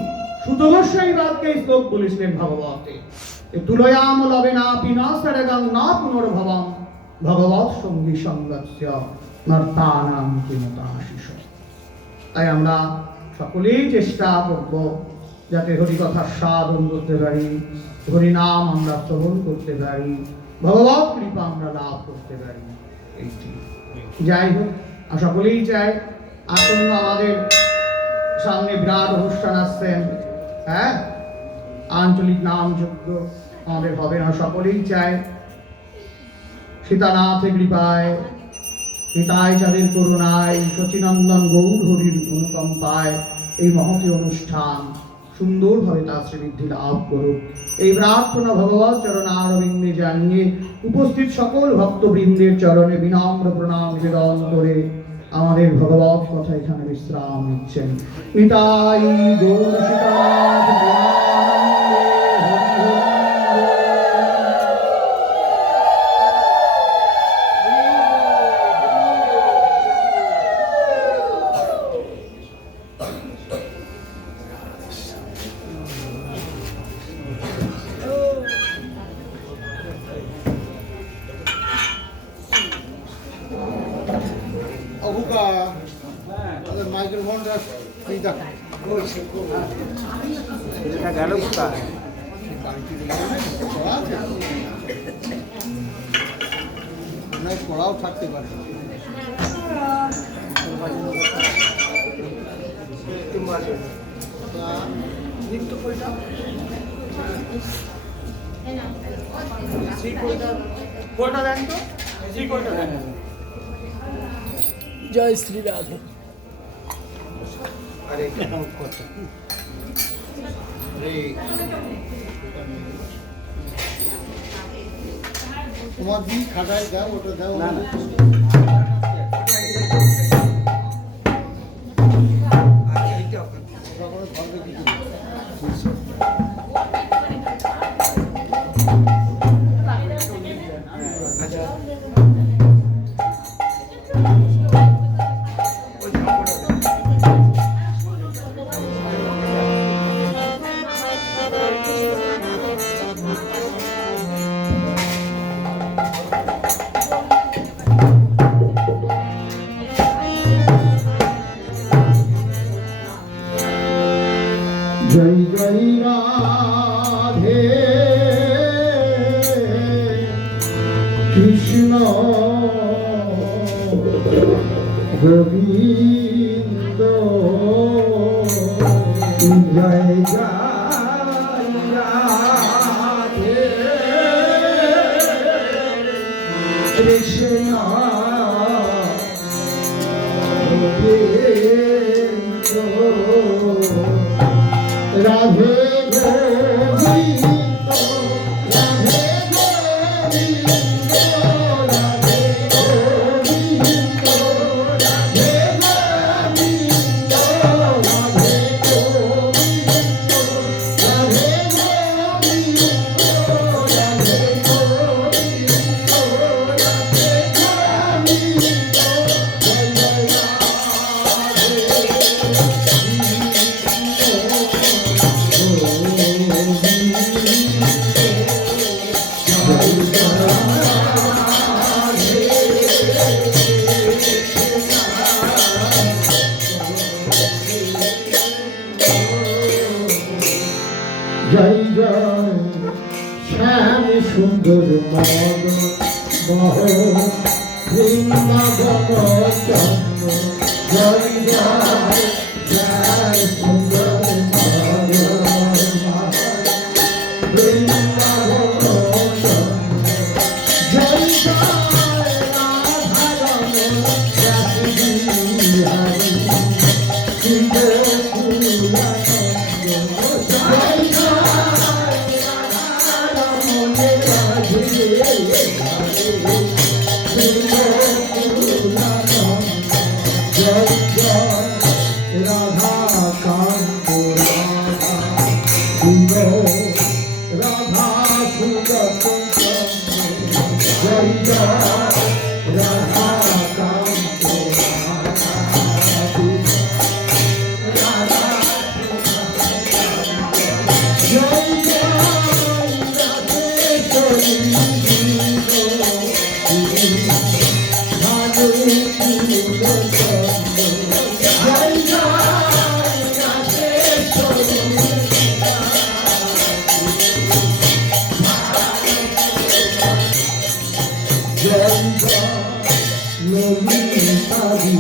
সুত গোস্বামী বাদকে শ্লোক বলেছিলেন ভাগবতে, তুলয়াম লবে না পিনাসরেগং না পুনর্ভবং ভগবৎ সঙ্গী সঙ্গস্য নর্তানাম কিমতাশিষ। তাই আমরা সকলেই চেষ্টা করব যাতে হরিকথার সাধন করতে পারি, হরিনাম আমরা শ্রবণ করতে পারি, ভগবৎ কৃপা আমরা লাভ করতে পারি। এইটি যাই হোক, সকলেই চাই আসন্ন আমাদের সামনে বিরাট অনুষ্ঠান আসছেন, হ্যাঁ, আঞ্চলিক নাম যজ্ঞ আমাদের হবে না, সকলেই চায় সীতানাথের কৃপায়, পিতায় চাঁদের করুণায়, শচীনন্দন গৌর হরির অনুকম্পায় এই মহতী অনুষ্ঠান সুন্দরভাবে তার শ্রীবৃদ্ধি লাভ করুক, এই প্রার্থনা ভগবৎ চরণারবিন্দে জানিয়ে উপস্থিত সকল ভক্তবৃন্দের চরণে বিনম্র প্রণাম নিবেদন করে আমাদের ভগবৎ কথা এখানে বিশ্রাম নিচ্ছেন। নিতাই গৌর সীতানাথ গেল কোথায়? পড়াও থাকতে পারে। জয় শ্রী রাধে। তোমার দিন খাটায় দাও, ওটা দাও না। জয় জয় রাধে কৃষ্ণ গোবিন্দ, জয় জয় রাধে কৃষ্ণ গোবিন্দ, রাধে গোবিন্দ, রাধে গোবিন্দ, রাধে গোবিন্দ, রাধে গোবিন্দ, রাধে গোবিন্দ, রাধে গোবিন্দ, রাধে গোবিন্দ, রাধে গোবিন্দ, জয় জয় জয় জয় শ্যাম সুন্দর মদ মহ বৃন্দাবন চন্দ্র জয় জয় জয় সুন্দর মদ বৃন্দাবন চন্দ্র জয় জয় রাধারমণ রাসবিহারী শিব কুলানন্দ জয় জয় রাধারমণ রাধিরে শিব কুলানন্দ জয় জয় রাধা কান্ত রাধা শিব রাধা সুদর্শন জয় জয় রাধা কান্ত রাধা জয় জয় রাধেশ্বরী ভানু জয় জয় রাধেশ্বরী জয় জয় ললিতারি